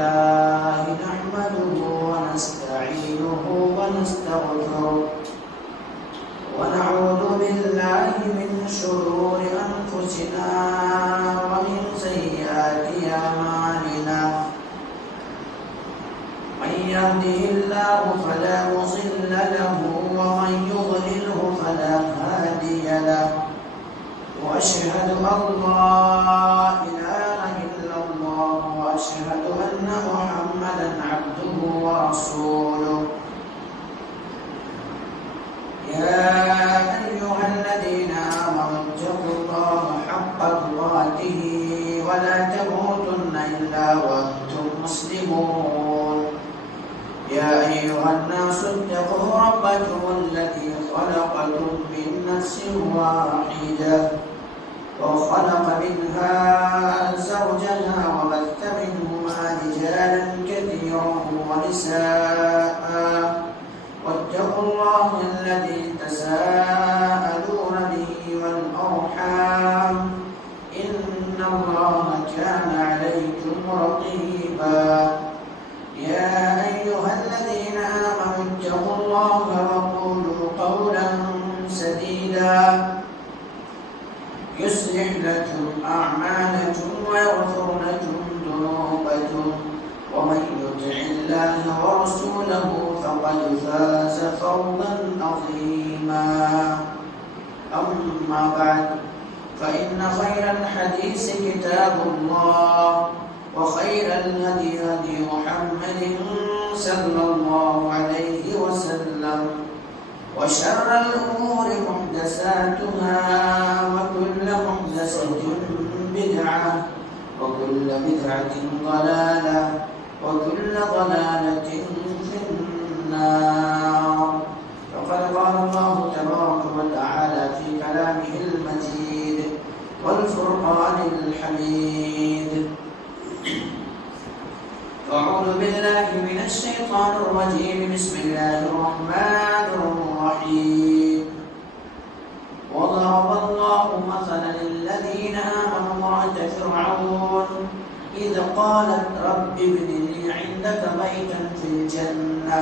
لله نحمده ونستعينه ونستغفره ونعوذ بالله من شرور أنفسنا ومن سيئات أعمالنا من يهده الله فلا مضل له ومن يضلله فلا هادي له وأشهد أن لا إله إلا الله وأشهد أن محمدا عبده ورسوله يا أيها الذين آمنوا اتقوا الله حق تقاته ولا تموتن إلا وأنتم مسلمون يا أيها الناس اتقوا ربكم الذي خلقكم من نفس واحدة وخلق منها زوجها وبث منهما رجالا كثيرا ونساء واتقوا الله الذي تساءلون به والأرحام إن الله كان عليكم رقيبا يا أيها الذين آمنوا اتقوا الله وقولوا قولا سديدا يصلح لكم أعمالكم ويغفر لكم ذنوبكم ومن يطع الله ورسوله فقد فاز فوزا عظيما أما بعد فإن خير الحديث كتاب الله وخير الهدي هدي محمد صلى الله عليه وسلم وشر الأمور محدثاتها وكل محدثة بدعة وكل بدعة ضلالة وكل ضلالة في النار فقد قال الله تبارك وتعالى في كلامه المجيد والفرقان الحميد أعوذ بالله من الشيطان الرجيم بسم الله الرحمن الرحيم وضرب الله مثلا للذين آمنوا امرأة فرعون إذ قالت رب ابن لي عندك بيتا في الجنة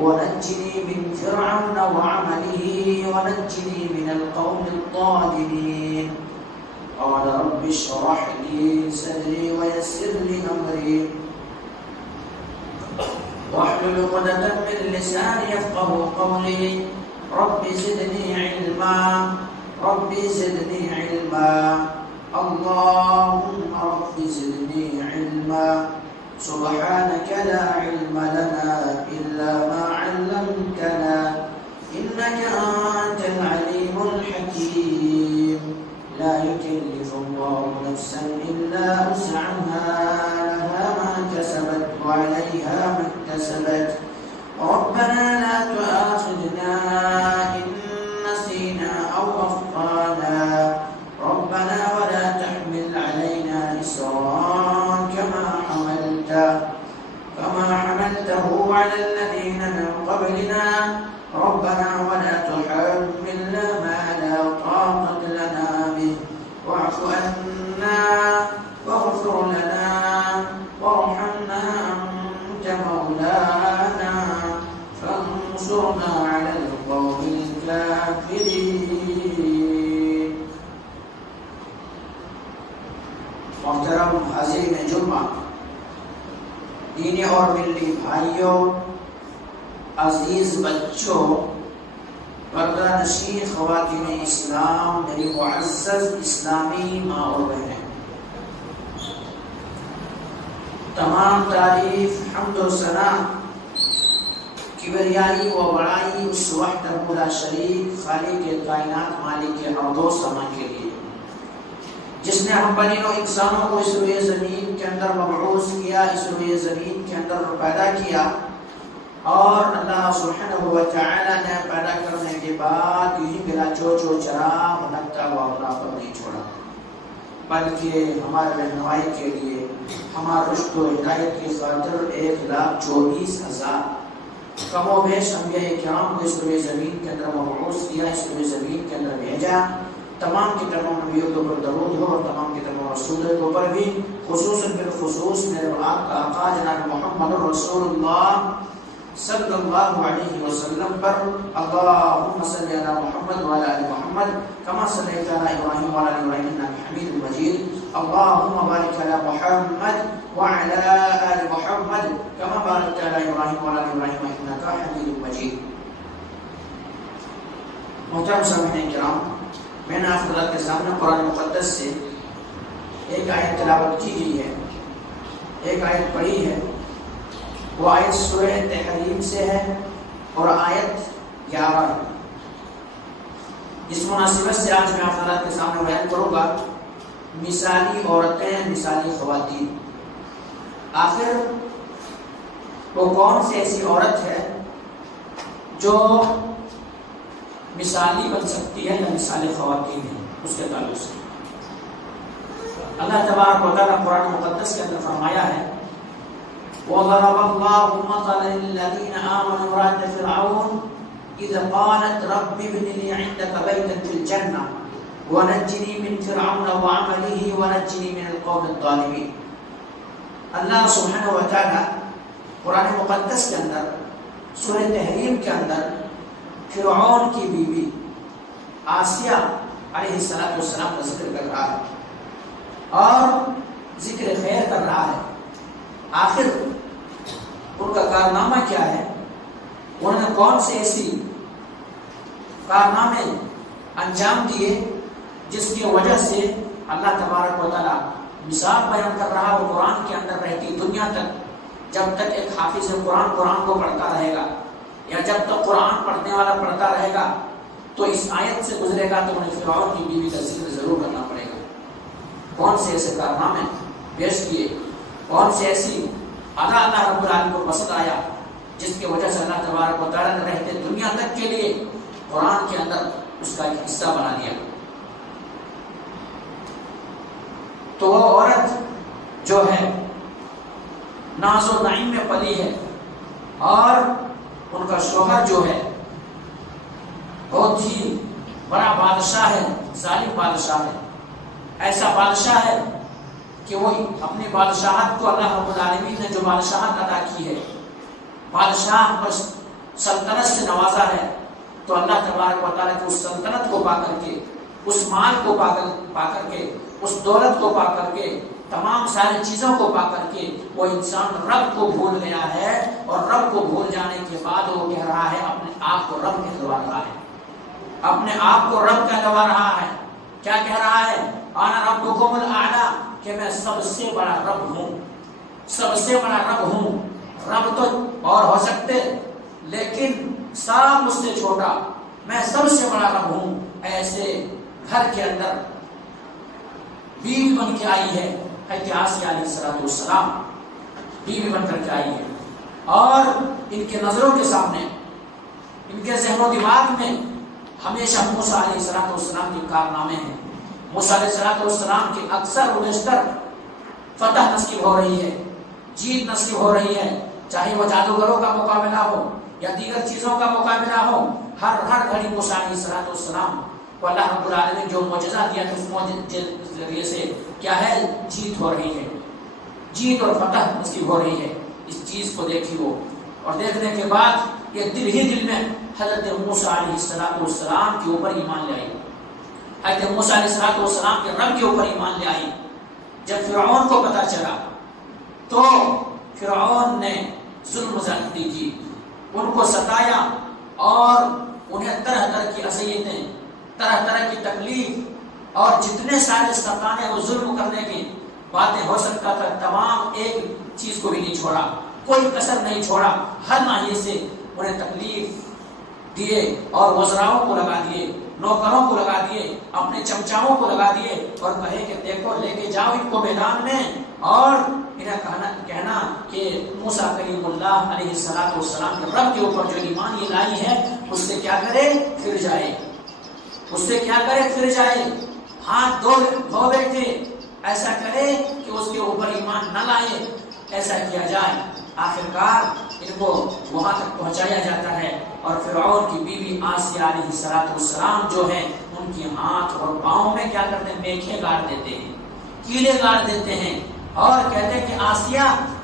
ونجني من فرعون وعمله ونجني من القوم الظالمين قال رب اشرح لي صدري ويسر لي أمري واحلل عقدة من لساني يفقه قولي رب زدني علما رب زدني علما اللهم رب زدني علما سبحانك لا علم لنا إلا ما علمتنا إنك أنت العليم الحكيم لا يكلف الله نفسا إلا وسعها لها ما كسبت وعليها ما اكتسبت ربنا لا تؤاخذنا إن نسينا أو أخطأنا ربنا ولا تحمل علينا إصرا كما حملته على الذين من قبلنا ربنا ولا تحملنا ما لا طاقة لنا به واعف عنا واغفر لنا وارحمنا أنت مولانا فانصرنا على القوم الكافرين. محترم حاضرین جمعہ، دینی اور ملی بھائیوں، عزیز بچوں، پردہ نشین خواتین اسلام، میری معزز اسلامی ماں اور بہنیں، تمام تعریف حمد و ثنا کبریائی و بڑائی اس وحدہ لا شریک خالق کائنات مالک ارض و سما کے لیے، جس نے ہم بنی و انسانوں کو اس روئے زمین کے اندر مبعوث کیا، اس روئے زمین کے اندر پیدا کیا، اور اللہ سبحانہ و تعالی نے پیدا کرنے کے بعد یہی بلا چوچو چرا بھٹکتا ہوا اللہ پر نہیں چھوڑا، بلکہ ہمارے رہنمائی کے لیے، ہمارے رشد و ہدایت کی خاطر 1,24,000 کم و بیش انبیاء کرام کو اس روئے زمین کے اندر مبعوث کیا، اس روئے زمین کے اندر بھیجا، تمام کے تمام نبیوں کے اوپر درود ہو اور تمام کے تمام رسولوں کے اوپر بھی، خصوصاً بالخصوص میرے آپ کا آقا جناب محمد رسول اللہ صلی اللہ علیہ وسلم پر۔ اللہم صلی علی محمد وعلی آل محمد کما صلیت علی ابراہیم وعلی آل ابراہیم انک حمید مجید۔ اللہم بارک علی محمد وعلی آل محمد کما بارکت علی ابراہیم وعلی آل ابراہیم انک حمید مجید۔ محترم سامعین کرام، میں نے آپ حضرات کے سامنے قرآن مقدس سے ایک آیت تلاوت کی گئی ہے، ایک آیت پڑھی ہے۔ وہ آیت سورہ تحریم سے ہے اور آیت 11 ہے۔ اس مناسبت سے آج میں آپ حضرات کے سامنے بیان کروں گا مثالی عورتیں، مثالی خواتین۔ آخر وہ کون سی ایسی عورت ہے جو مثالی بن سکتی ہے یا مثالی خواتین ہے، اس کے تعلق سے اللہ تبارک و تعالیٰ قرآن مقدس کے اندر فرمایا ہے وَضَرَبَ اللَّهُ مَثَلًا لِّلَّذِينَ آمَنُوا امْرَأَتَ فِرْعَوْنَ إِذْ قَالَتْ رَبِّ ابْنِ لِي عِندَكَ بَيْتًا فِي الْجَنَّةِ وَنَجِّنِي مِنْ فِرْعَوْنَ وَعَمَلِهِ وَنَجِّنِي مِنَ الْقَوْمِ الظَّالِمِينَ۔ اللہ سبحانہ و تعالیٰ قرآن مقدس کے اندر سورہ تحریم کے اندر فرعون کی بیوی آسیہ علیہ السلام کا ذکر کر رہا ہے اور ذکر خیر کر رہا ہے۔ آخر ان کا کارنامہ کیا ہے، انہوں نے کون سے ایسی کارنامے انجام دیے جس کی وجہ سے اللہ تبارک و تعالیٰ مثال بیان کر رہا ہے۔ وہ قرآن کے اندر رہتی دنیا تک، جب تک ایک حافظ قرآن کو پڑھتا رہے گا یا جب تک قرآن پڑھنے والا پڑھتا رہے گا تو اس آیت سے گزرے گا تو انہیں فرعون کی بیوی کا ذکر ضرور کرنا پڑے گا۔ کون سے ایسے کارنامے پیش کیے، کون سے ایسی ادا اللہ رب العالمین کو پسند آیا جس کی وجہ سے اللہ تبارک و تعالیٰ نے رہتے دنیا تک کے لیے قرآن کے اندر اس کا ایک حصہ بنا دیا۔ تو وہ عورت جو ہے ناز و نعیم میں پلی ہے اور ان کا شوہر جو ہے بہت ہی بڑا بادشاہ ہے، ظالم بادشاہ ہے۔ ایسا بادشاہ ہے کہ وہ اپنی بادشاہت کو اللہ رب العالمین نے جو بادشاہت عطا کی ہے، بادشاہ پر سلطنت سے نوازا ہے، تو اللہ تبارک و تعالیٰ کی اس سلطنت کو پا کر کے، اس مال کو پا کر کے، اس دولت کو پا کر کے، تمام ساری چیزوں کو پا کر کے وہ انسان رب کو بھول گیا ہے، اور رب کو بھول جانے کے بعد وہ کہہ رہا ہے اپنے آپ کو رب کہلوا رہا ہے، اپنے آپ کو رب کہلوا رہا ہے۔ کیا کہہ رہا ہے؟ انا ربکم الاعلی، کہ میں سب سے بڑا رب ہوں، سب سے بڑا رب ہوں۔ رب تو اور ہو سکتے لیکن سب مجھ سے چھوٹا، میں سب سے بڑا رب ہوں۔ ایسے گھر کے اندر بیوی بن کے آئی ہے حضرت آسیہ علیہ السلام، بیوی بن کر کے آئی ہے، اور ان کے نظروں کے سامنے، ان کے ذہن و دماغ میں ہمیشہ موسیٰ علیہ السلام کے کارنامے ہیں۔ موسیٰ علیہ السلام کی اکثر و بیشتر فتح نصیب ہو رہی ہے، جیت نصیب ہو رہی ہے، چاہے وہ جادوگروں کا مقابلہ ہو یا دیگر چیزوں کا مقابلہ ہو، ہر گھڑی موسیٰ علیہ السلام کو اللہ رب العالمین جو معجزہ دیا تو اس معجزے کے ذریعے سے کیا ہے، جیت ہو رہی ہے، جیت اور فتح نصیب ہو رہی ہے۔ اس چیز کو دیکھی وہ، اور دیکھنے کے بعد یہ دل ہی دل میں حضرت موسیٰ علیہ السلام کے اوپر ایمان لے آئی، حضرت موسیٰ علیہ السلام کے رب کے اوپر ایمان لے آئی۔ جب فرعون کو پتہ چلا تو فرعون نے ظلم زیادتی کی، ان کو ستایا اور انہیں طرح طرح کی اذیتیں، طرح طرح کی تکلیف اور جتنے سارے ستانے اور ظلم کرنے کی باتیں ہو سکتا تھا، تمام ایک چیز کو بھی نہیں چھوڑا، کوئی کسر نہیں چھوڑا، ہر ناحیے سے انہیں تکلیف دیے اور وزراؤں کو لگا دیے، نوکروں کو لگا دیے، اپنے چمچاؤں کو لگا دیے، اور کہے کہ دیکھو لے کے جاؤ ان کو میدان میں، اور انہیں کہنا کہ موسیٰ کلیم اللہ علیہ السلام کے رب کے اوپر جو ایمان یہ لائی ہے اس سے کیا کرے، پھر جائے، اس سے کیا کرے، پھر جائے، ہاتھ دھو بیٹھے، ایسا کرے کہ اس کے اوپر ایمان نہ لائے، ایسا کیا جائے۔ آخرکار ان کو وہاں تک پہنچایا جاتا ہے، اور فرعون کی بیوی آسیہ علیہ السلام جو ہے ان ان کے ہاتھ اور پاؤں میں کیا کرتے ہیں؟ میکھیں گاڑ دیتے ہیں، کیڑے گاڑ دیتے ہیں، اور کہتے ہیں کہ آسیہ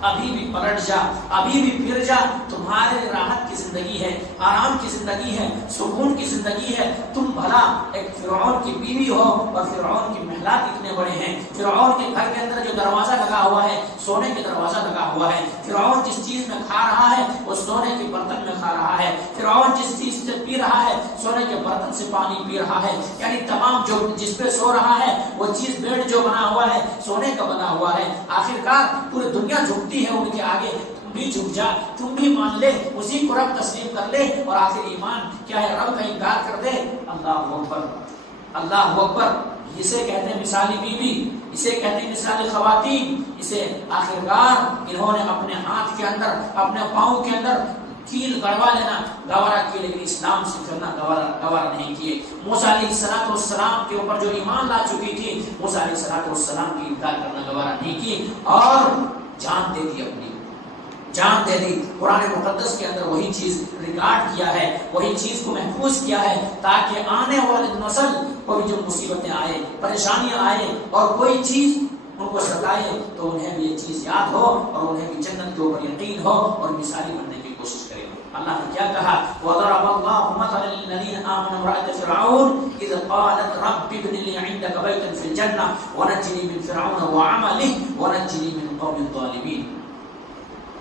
ابھی بھی پلٹ جا، ابھی بھی پھر جا، تمہارے راحت کی زندگی ہے، آرام کی زندگی ہے، سکون کی زندگی ہے، تم بھلا ایک فرعون کی بیوی ہو اور فرعون کے محلات اتنے بڑے ہیں، فرعون کے گھر کے اندر جو دروازہ لگا ہوا ہے سونے کے دروازہ لگا ہوا ہے، فرعون جس چیز میں کھا رہا ہے وہ سونے کے برتن میں کھا رہا ہے، فرعون جس چیز سے پی رہا ہے سونے کے برتن سے پانی پی رہا ہے، یعنی تمام جو جس پہ سو رہا ہے وہ چیز بیڈ جو بنا ہوا ہے سونے کا بنا ہوا ہے، آخرکار پوری دنیا جھکتی ہے ان کے آگے، تم بھی جھک جا، تم بھی مان لے، اسی کو رب تسلیم کر لے، اور آخر ایمان کیا ہے؟ رب کا انکار کر دے۔ اللہ اکبر، اللہ اکبر۔ اسے کہتے ہیں مثالی بیوی، اسے کہتے ہیں مثالی خواتین، اسے آخرکار انہوں نے اپنے ہاتھ کے اندر، اپنے پاؤں کے اندر کیل گڑوا لینا گوارا کیے، لیکن اسلام سے کرنا گوارا نہیں کیے۔ موسیٰ علیہ السلام کے اوپر جو ایمان لا چکی تھی، موسیٰ علیہ السلام کی انکار کرنا گوارا نہیں کی، اور جان دے دی، اپنی جان دے دی۔ قرآن مقدس کے اندر وہی چیز ریکارڈ کیا ہے، وہی چیز کو محفوظ کیا ہے، تاکہ آنے والی نسل کو بھی جو مصیبتیں آئے، پریشانیاں آئے، اور کوئی چیز ان کو ستائے تو انہیں بھی یہ چیز یاد ہو، اور انہیں بھی جنت کے اوپر یقین ہو، اور مثالی بننے کی کوشش کرے۔ اللہ نے کیا کہا؟ وَضَرَبَ اللَّهُ مَثَلًا لِّلَّذِينَ آمَنُوا امْرَأَتَ فِرْعَوْنَ إِذْ قَالَتْ رَبِّ ابْنِ لِي عِندَكَ بَيْتًا فِي الْجَنَّةِ وَنَجِّنِي مِنْ فِرْعَوْنَ وَعَمَلِهِ وَنَجِّنِي مِنْ الْقَوْمِ الظَّالِمِينَ۔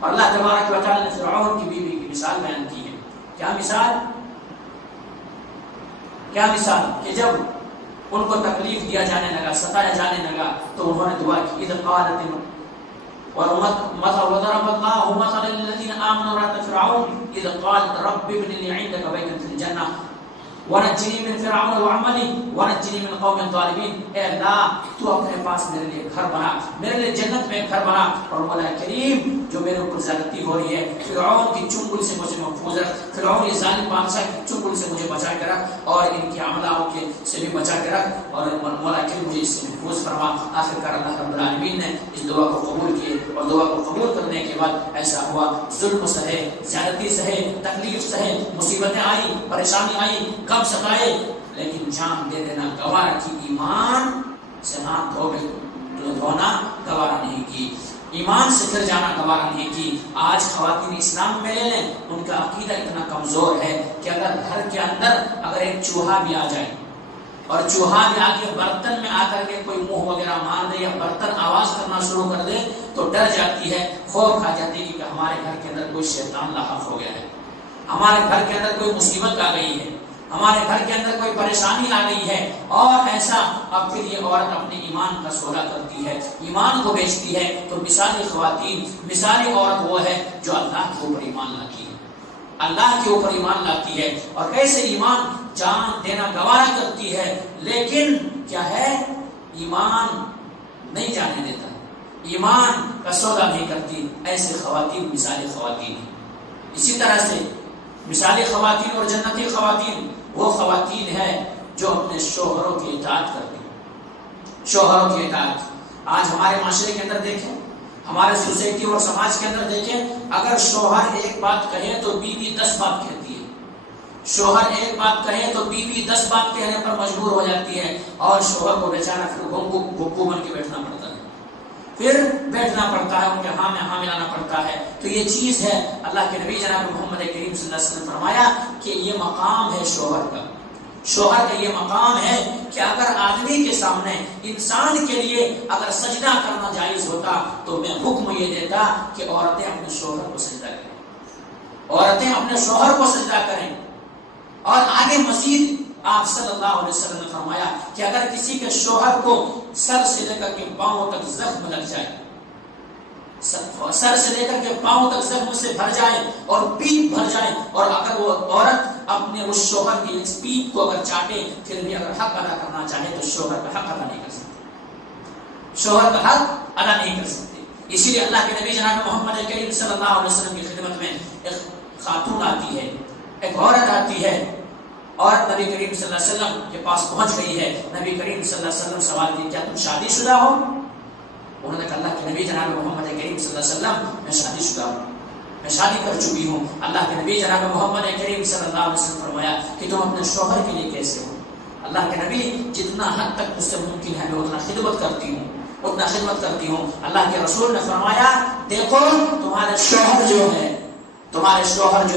اللہ تبارک و تعالی نے فرعون کی بیوی کی مثال بیان کی ہے۔ کیا مثال؟ کیا مثال؟ کہ جب ان کو تکلیف دیا جانے لگا، ستایا جانے لگا، تو انہوں نے دعا کی، اذ قالت وضرب الله مثلا للذين آمنوا امرأة فرعون إذ قالت رب ابن لي عندك بيتا في الجنة ونجني من فرعون وعمله ونجني من القوم الظالمين۔ اے اللہ تو اپنے پاس میرے لیے گھر بنا، میرے لیے جنت میں گھر بنا، اور مولا کریم جو میرے اوپر زیادتی ہو رہی ہے، فرعون کی چنگل سے مجھے محفوظ رکھ، فرعون یہ ظالم بادشاہ کی چنگل سے مجھے بچا کے رکھ، اور ان کے عملاؤں کے سے بھی بچا کے رکھ، اور مولا کریم مجھے اس سے محفوظ فرما۔ آخرکار اللہ رب العالمین نے اس دعا کو قبول کیے، اور دعا کو قبول کرنے کے بعد ایسا ہوا، ظلم سہے، زیادتی سہے، تکلیف سہے، مصیبتیں آئی، پریشانی آئی، غم ستائے، لیکن جان دے دینا گوارا کی، ایمان سے ہاتھ دھونا گوارا نہیں کی، ایمان سے پھر جانا گوارا نہیں کی۔ آج خواتین اسلام میں لے لیں، ان کا عقیدہ اتنا کمزور ہے کہ اگر گھر کے اندر اگر ایک چوہا بھی آ جائے، اور چوہا بھی آ کے برتن میں آ کر کے کوئی منہ وغیرہ مار دے یا برتن آواز کرنا شروع کر دے تو ڈر جاتی ہے، خوف کھا جاتی ہے کہ ہمارے گھر کے اندر کوئی شیطان لاحق ہو گیا ہے، ہمارے گھر کے اندر کوئی مصیبت آ گئی ہے، ہمارے گھر کے اندر کوئی پریشانی آ گئی ہے۔ اور ایسا اب پھر یہ عورت اپنے ایمان کا سودا کرتی ہے، ایمان کو بیچتی ہے۔ تو مثالی خواتین، مثالی عورت وہ ہے جو اللہ کے اوپر ایمان لاتی ہے، اللہ کے اوپر ایمان لاتی ہے، اور کیسے ایمان جان دینا گوارا کرتی ہے، لیکن کیا ہے؟ ایمان نہیں جانے دیتا، ایمان کا سودا نہیں کرتی۔ ایسے خواتین مثالی خواتین ہیں۔ اسی طرح سے مثالی خواتین اور جنتی خواتین وہ خواتین ہیں جو اپنے شوہروں کی اطاعت کرتی ہیں، شوہروں کی اطاعت۔ آج ہمارے معاشرے کے اندر دیکھیں، ہمارے سوسائٹی اور سماج کے اندر دیکھیں، اگر شوہر ایک بات کہے تو بیوی 10 بات کہتی ہے، شوہر ایک بات کہے تو بیوی 10 بات کہنے پر مجبور ہو جاتی ہے، اور شوہر کو بیچارہ پھر گھپو بن کے بیٹھنا پڑتا ہے، پھر بیٹھنا پڑتا ہے، ان کے ہاں میں ہاں ملانا پڑتا ہے۔ تو یہ چیز ہے، اللہ کے نبی جناب محمد کریم صلی اللہ علیہ وسلم نے فرمایا کہ یہ مقام ہے شوہر کا، شوہر کا یہ مقام ہے کہ اگر آدمی کے سامنے انسان کے لیے اگر سجدہ کرنا جائز ہوتا تو میں حکم یہ دیتا کہ عورتیں اپنے شوہر کو سجدہ کریں، عورتیں اپنے شوہر کو سجدہ کریں۔ اور آگے مزید آپ صلی اللہ علیہ وسلم نے فرمایا کہ اگر کسی کے شوہر کو سر سے لے کر کے پاؤں تک زخم لگ جائے، سر سے لے کر کے پاؤں تک زخم سے بھر جائے اور پیٹ بھر جائے، اور اگر وہ عورت اپنے اس شوہر کی اس پیٹ کو اگر چاٹے پھر بھی اگر حق ادا کرنا چاہے تو شوہر کا حق ادا نہیں کر سکتے، شوہر کا حق ادا نہیں کر سکتے۔ اسی لیے اللہ کے نبی جناب محمد کریم صلی اللہ علیہ وسلم کی خدمت میں ایک خاتون آتی ہے، ایک عورت آتی ہے، اور نبی کریم صلی اللہ علیہ وسلم کے پاس پہنچ گئی ہے۔ نبی کریم صلی اللہ علیہ وسلم سوال کیا، کیا تم شادی شدہ ہو؟ انہوں نے کہا اللہ کے نبی جناب محمد کریم صلی اللہ علیہ وسلم میں شادی شدہ ہوں، میں شادی کر چکی ہوں۔ اللہ کے نبی جناب محمد کریم صلی اللہ علیہ وسلم فرمایا کہ تم اپنے شوہر کے لیے کیسے ہو؟ اللہ کے نبی جتنا حد تک مجھ سے ممکن ہے میں اتنا خدمت کرتی ہوں، اتنا خدمت کرتی ہوں۔ اللہ کے رسول نے فرمایا دیکھو تمہارے شوہر جو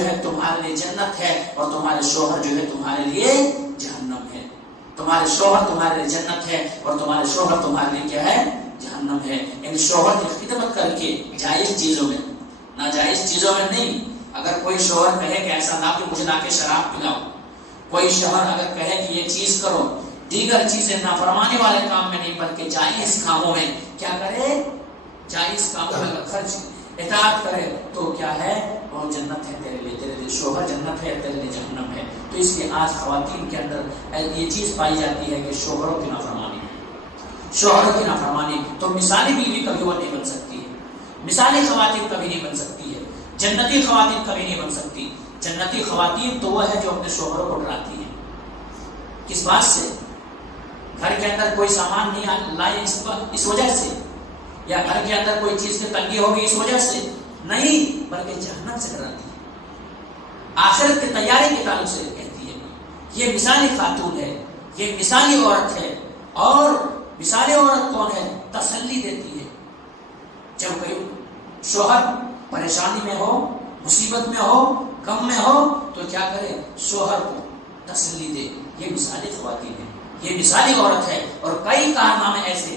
ہے تمہارے لیے جنت ہے، اور تمہارے شوہر جو ہے تمہارے لیے جہنم ہے۔ تمہارے شوہر تمہارے لیے جنت ہے، اور تمہارے شوہر تمہارے لیے کیا ہے؟ جہنم ہے۔ یعنی شوہر کی خدمت کر کے جائز چیزوں میں، ناجائز چیزوں میں نہیں۔ اگر کوئی شوہر کہے کہ ایسا نہ کہ مجھے لا کے شراب پلاؤ، کوئی شوہر اگر کہے کہ یہ چیز کرو، دیگر چیزیں نافرمانی والے کام میں نہیں بلکہ جائز کاموں میں کیا کرے؟ جائز کاموں میں خرچ اطاعت کرے تو کیا ہے؟ وہ جنت ہے تیرے لیے شوہر جنت ہے، تیرے لیے جہنم ہے۔ تو اس لیے آج خواتین کے اندر یہ چیز پائی جاتی ہے کہ شوہروں کی نافرمانی، تو مثالی بیوی کبھی وہ نہیں بن سکتی ہے، مثالی خواتین کبھی نہیں بن سکتی ہے، جنتی خواتین کبھی نہیں بن سکتی۔ جنتی خواتین تو وہ ہے جو اپنے شوہروں کو ڈراتی ہیں۔ کس بات سے؟ گھر کے اندر کوئی سامان نہیں لائے اس وجہ سے، یا گھر کے اندر کوئی چیز کی تنگی ہوگی اس وجہ سے نہیں، بلکہ جہنم سے ڈراتی ہے، آخرت کی تیاری کے تعلق سے کہتی ہے۔ یہ مثالی خاتون ہے، یہ مثالی عورت ہے۔ اور مثالی عورت کون ہے؟ تسلی دیتی ہے۔ جب کوئی شوہر پریشانی میں ہو، مصیبت میں ہو، غم میں ہو تو کیا کرے؟ شوہر کو تسلی دے۔ یہ مثالی خواتین ہے، یہ مثالی عورت ہے۔ اور کئی کارنامے ایسے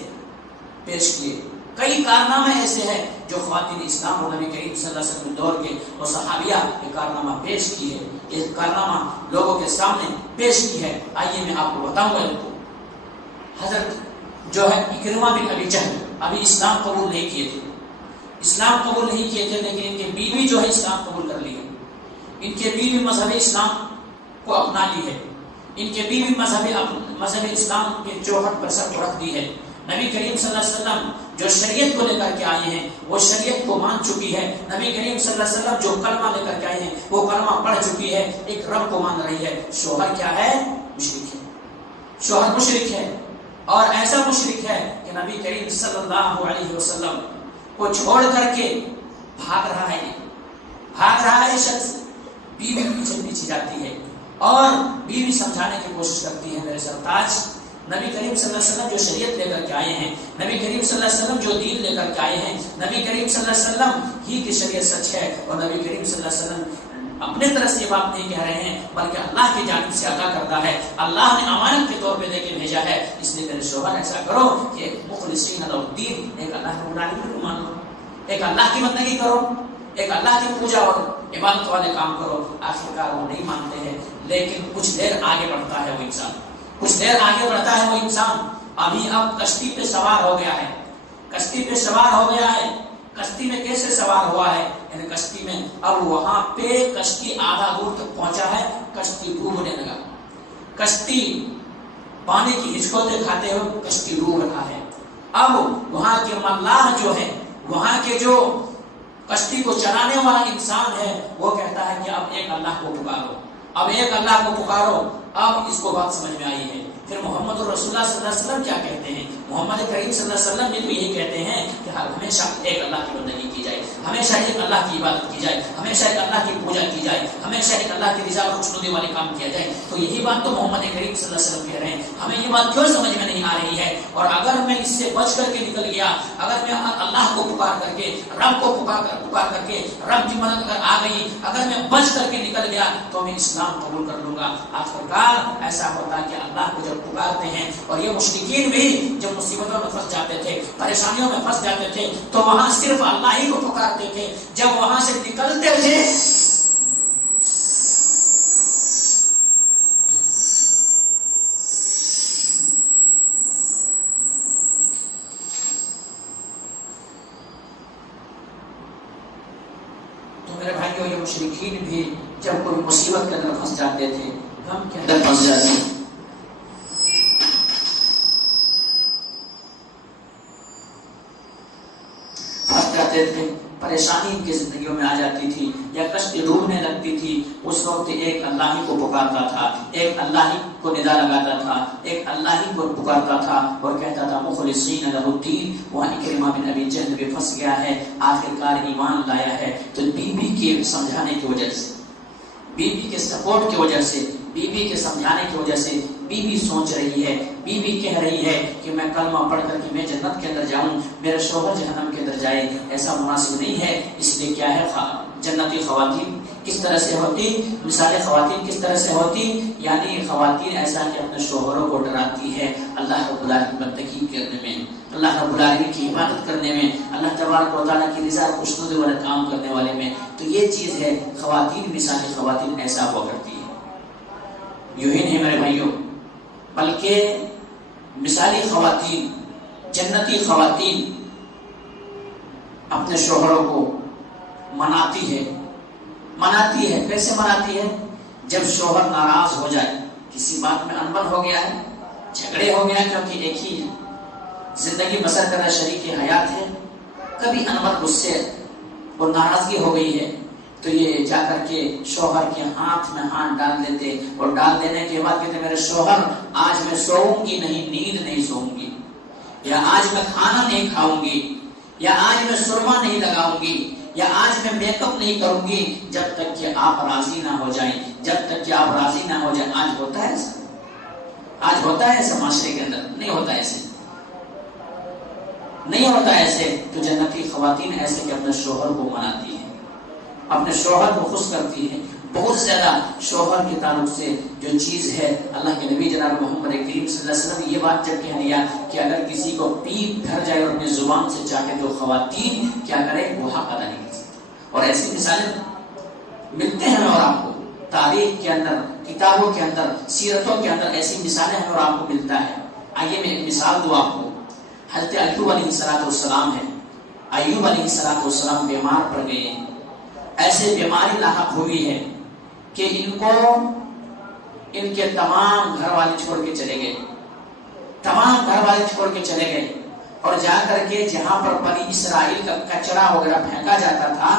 پیش کیے، کئی کارنامے ایسے ہیں جو خواتین اسلام اور نبی کریم صلی اللہ علیہ وسلم دور کے اور صحابیہ یہ کارنامہ پیش کی ہے، یہ کارنامہ لوگوں کے سامنے پیش کی ہے۔ آئیے میں آپ کو بتاؤں گا۔ حضرت جو ہے اکرمہ بن ابی جہل ابھی اسلام قبول نہیں کیے تھے، لیکن ان کے بیوی جو ہے اسلام قبول کر لی ہے۔ ان کے بیوی مذہب اسلام کو اپنا لی ہے، ان کے بیوی مذہب اسلام کے چوکھٹ پر سر کو رکھ دی ہے۔ نبی کریم صلی اللہ علیہ وسلم جو شریعت کو لے کر کے آئے ہیں وہ شریعت کو مان چکی ہے۔ نبی کریم صلی اللہ علیہ وسلم جو کلمہ لے کر کے آئے ہیں وہ کلمہ پڑھ چکی ہے، ایک رب کو مان رہی ہے۔ شوہر کیا ہے؟ مشرک ہے، شوہر مشرک ہے، اور ایسا مشرک ہے کہ نبی کریم صلی اللہ علیہ وسلم کو چھوڑ کر کے بھاگ رہا ہے شخص۔ بیوی پیچھے جاتی ہے اور بیوی سمجھانے کی کوشش کرتی ہے، میرے سرتاج نبی کریم صلی اللہ علیہ وسلم جو شریعت لے کر کے آئے ہیں، نبی کریم صلی اللہ علیہ وسلم جو دین لے کر کے آئے ہیں، نبی کریم صلی اللہ علیہ وسلم ہی کی شریعت سچ ہے، اور نبی کریم صلی اللہ علیہ وسلم اپنے طرف سے یہ بات نہیں کہہ رہے ہیں بلکہ اللہ کی جانب سے عطا کرتا ہے، اللہ نے امانت کے طور پہ دے کے بھیجا ہے۔ اس لیے میرے شوہر ایسا کرو کہ ایک مخلصین له الدین، ایک اللہ رب العالمین کو مانو، ایک اللہ کی بندگی کرو، ایک اللہ کی پوجا اور عبادت والے کام کرو۔ آخرکار وہ نہیں مانتے ہیں، لیکن کچھ دیر آگے بڑھتا ہے وہ انسان، اب کشتی پہ سوار ہو گیا ہے، کشتی میں کیسے سوار ہوا ہے؟ یعنی کشتی میں اب وہاں پہ کشتی آدھا دور تک پہنچا ہے، کشتی ڈوبنے لگا، کشتی پانی کی ہچکوتے کھاتے ہوئے کشتی ڈوب رہا ہے۔ اب وہاں کے ملاح جو ہے، وہاں کے جو کشتی کو چلانے والا انسان ہے وہ کہتا ہے کہ اب ایک اللہ کو پکارو۔ اب اس کو بات سمجھ میں آئی ہے۔ پھر محمد رسول اللہ صلی اللہ علیہ وسلم کیا کہتے ہیں؟ محمد کریم صلی اللہ علیہ وسلم بھی تو یہی کہتے ہیں کہ ہمیشہ ایک اللہ کی بندگی کی جائے، ہمیشہ ایک اللہ کی عبادت کی جائے، ہمیشہ ایک اللہ کی پوجا کی جائے، ہمیشہ ایک اللہ کی رضا اور خوشنودی والے کام کیا جائے۔ تو یہی بات تو محمد کریم صلی اللہ علیہ وسلم کہہ رہے ہیں۔ ہمیں یہ بات کیوں سمجھ میں نہیں آ رہی ہے؟ اور اگر میں اس سے بچ کر کے نکل گیا، اگر میں اللہ کو پکار کر کے، رب کو پکار کر کے، رب کی مدد اگر آ گئی، اگر میں بچ کر کے نکل گیا تو میں اسلام قبول کر لوں گا۔ آخرکار ایسا ہوتا ہے کہ اللہ کو جب پکارتے ہیں، اور یہ مشرکین بھی جب مصیبتوں میں پھنس جاتے تھے، پریشانیوں میں پھنس جاتے تھے تو وہاں صرف اللہ ہی کو پکارتے تھے۔ جب وہاں سے نکلتے تھے تو میرے بھائیوں یہ مشرکین بھی جب کوئی مصیبت کے اندر پھنس جاتے تھے، غم کے اندر پھنس جاتے تھے، پریشانی ان کی زندگیوں میں آ جاتی تھی یا کشتی ڈوبنے لگتی تھی، اس وقت ایک اللہ ہی کو پکارتا تھا، ایک اللہ ہی کو ندا لگاتا تھا، ایک اللہ ہی کو پکارتا تھا اور کہتا تھا مخلصین لہ الدین۔ وہاں اکرمہ بن ابی جہل بھی پھنس گیا ہے، آخرکار ایمان لایا ہے تو بیوی کے سمجھانے کی وجہ سے، بیوی کے سپورٹ کی وجہ سے، بیوی کے سمجھانے کی وجہ سے بیوی سوچ رہی ہے، بیوی کہہ رہی ہے کہ میں کلمہ پڑھ کر کے میں جنت کے اندر جاؤں، میرا شوہر جہنم کے اندر جائے، ایسا مناسب نہیں ہے۔ اس لیے کیا ہے، جنتی خواتین کس طرح سے ہوتی، مثال خواتین کس طرح سے ہوتی، یعنی خواتین ایسا کہ اپنے شوہروں کو ڈراتی ہے اللہ رب العالمین کی بندگی کرنے میں، اللہ رب العالمین کی عبادت کرنے میں، اللہ تبارک و تعالیٰ کی رضا خوشنودی والے کام کرنے والے میں۔ تو یہ چیز ہے، خواتین مثال خواتین ایسا ہوا کرتی ہے۔ یوں ہی نہیں میرے بھائیوں، بلکہ مثالی خواتین، جنتی خواتین اپنے شوہروں کو مناتی ہے۔ کیسے مناتی ہے؟ جب شوہر ناراض ہو جائے، کسی بات میں انبن ہو گیا ہے، جھگڑے ہو گیا، کیونکہ ایک ہی زندگی بسر کرنا شریک حیات ہے، کبھی انبن غصے اور ناراضگی ہو گئی ہے، تو یہ جا کر کے شوہر کے ہاتھ میں ہاتھ ڈال دیتے، اور ڈال دینے کے بعد کہتے میرے شوہر آج میں سوؤں گی نہیں، نیند نہیں سوؤں گی، یا آج میں کھانا نہیں کھاؤں گی، یا آج میں سرما نہیں لگاؤں گی، یا آج میں میک اپ نہیں کروں گی، جب تک کہ آپ راضی نہ ہو جائیں، جب تک کہ آپ راضی نہ ہو جائیں۔ آج ہوتا ہے ایسا؟ آج ہوتا ہے ایسا معاشرے کے اندر؟ نہیں ہوتا ایسے، نہیں ہوتا ایسے۔ تو جنتی خواتین ایسے کہ اپنے شوہر کو مناتی ہیں، اپنے شوہر کو خوش کرتی ہے۔ بہت زیادہ شوہر کے تعلق سے جو چیز ہے، اللہ کے نبی جناب محمد کریم صلی اللہ علیہ وسلم نے یہ بات جب کہہ دیا کہ اگر کسی کو پیپ گھر جائے اور اپنی زبان سے چاہے تو خواتین کیا کرے، وہ حق ادا نہیں کر سکتی۔ اور ایسی مثالیں ملتے ہیں اور آپ کو تاریخ کے اندر، کتابوں کے اندر، سیرتوں کے اندر ایسی مثالیں ہیں اور آپ کو ملتا ہے۔ آئیے میں ایک مثال دوں آپ کو۔ حضرت ایوب علیہ السلام ہے، ایوب علیہ السلام بیمار پڑ گئے، ایسے بیماری لاحق ہوئی ہے کہ ان کے تمام گھر والے چھوڑ کے چلے گئے، تمام گھر والے چھوڑ کے چلے گئے، اور جا کر کے جہاں پر بنی اسرائیل کا کچرا وغیرہ پھینکا جاتا تھا،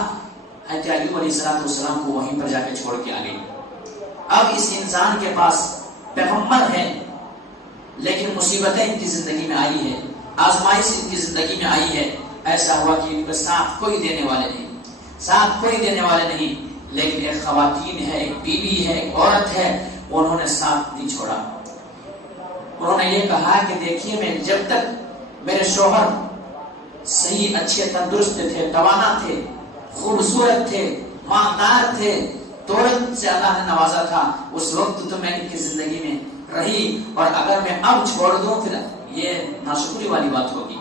حضرت ایوب علیہ السلام کو وہیں پر جا کے چھوڑ کے آ گئی۔ اب اس انسان کے پاس پیغمبر ہے، لیکن مصیبتیں ان کی زندگی میں آئی ہے، آزمائش ان کی زندگی میں آئی ہے۔ ایسا ہوا کہ ان کے ساتھ کوئی دینے والے نہیں، لیکن ایک خواتین ہے، ایک بیوی ہے، ایک عورت ہے، انہوں نے ساتھ نہیں چھوڑا۔ انہوں نے یہ کہا کہ دیکھیے، میں جب تک میرے شوہر صحیح اچھے تندرست تھے، توانا تھے، خوبصورت تھے، مالدار تھے، دولت سے اللہ نے نوازا تھا، اس وقت تو میں ان کی زندگی میں رہی، اور اگر میں اب چھوڑ دوں پھر یہ ناشکری والی بات ہوگی،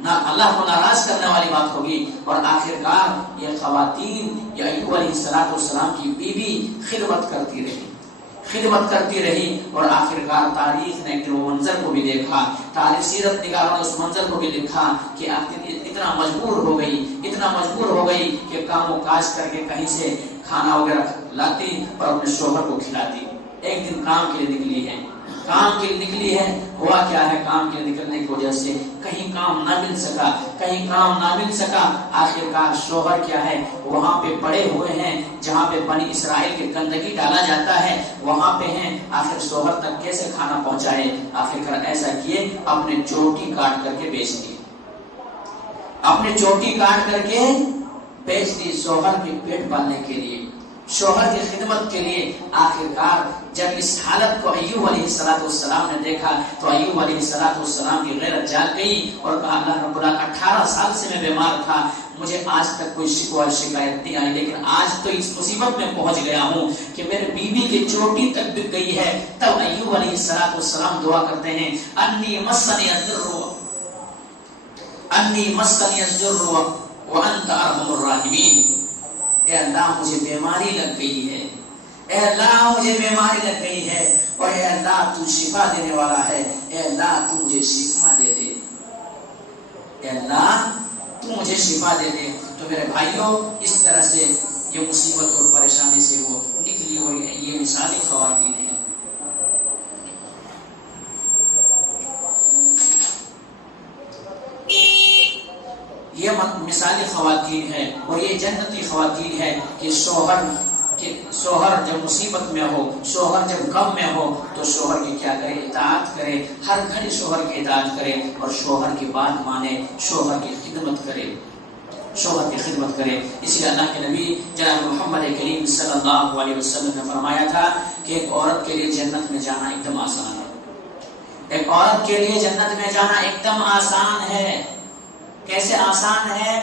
نہ اللہ کو ناراض کرنے والی بات ہوگی۔ اور آخرکار یہ خواتین، یہ ایوب علیہ السلام کی بیوی خدمت کرتی رہی، اور آخرکار تاریخ نے وہ منظر کو بھی دیکھا، تاریخ سیرت نگاروں نے اس منظر کو بھی لکھا کہ اتنا مجبور ہو گئی کہ کام و کاج کر کے کہیں سے کھانا وغیرہ لاتی اور اپنے شوہر کو کھلاتی۔ ایک دن کام کے لیے نکلی ہے، ہوا کیا ہے، کام کے نکلنے کی وجہ سے کہیں کام نہ مل سکا، آخرکار شوہر کیا ہے، وہاں پہ پڑے ہوئے ہیں جہاں پہ بنی اسرائیل کی گندگی ڈالا جاتا ہے، وہاں پہ ہیں۔ آخر شوہر تک کیسے کھانا پہنچائے؟ آخرکار ایسا کیے، اپنے چوٹی کاٹ کر کے بیچ دی، شوہر کے پیٹ پالنے کے لیے، شوہر کی خدمت کے لیے۔ آخرکار جب اس حالت کو ایوب علیہ السلام نے دیکھا تو ایوب علیہ السلام کی غیرت جاگ گئی اور کہا اللہ رب العالمین، 18 سال سے میں بیمار تھا، مجھے آج تک کوئی شکوہ شکایت نہیں آئی، لیکن آج تو اس مصیبت میں پہنچ گیا ہوں کہ میرے بیوی کی چوٹی تک بک گئی ہے۔ تب ایوب علیہ السلام دعا کرتے ہیں، انی مسنی الضر وانت ارحم الراحمین۔ اے اللہ مجھے بیماری لگ گئی ہے، اور اے اللہ تو شفا دینے والا ہے، اے اللہ تو مجھے شفا دے دے، اے اللہ تو مجھے شفا دے دے۔ تو میرے بھائیوں، اس طرح سے یہ مصیبت اور پریشانی سے وہ نکلی ہوئی ہے۔ یہ مثالی خواتین ہیں۔ یہ مثالی خواتین ہے، اور یہ جنتی خواتین ہے کہ شوہر جب مصیبت میں ہو، شوہر جب غم میں ہو تو شوہر کی کیا کرے، اطاعت کرے، ہر گھڑی شوہر کی اطاعت کرے، اور شوہر کی بات مانے، شوہر کی خدمت کرے۔ اس لیے اللہ کے نبی جناب محمد کریم صلی اللہ علیہ وسلم نے فرمایا تھا کہ ایک عورت کے لیے جنت میں جانا ایک دم آسان ہے، ایک عورت کے لیے جنت میں جانا ایک دم آسان ہے. کیسے آسان ہے؟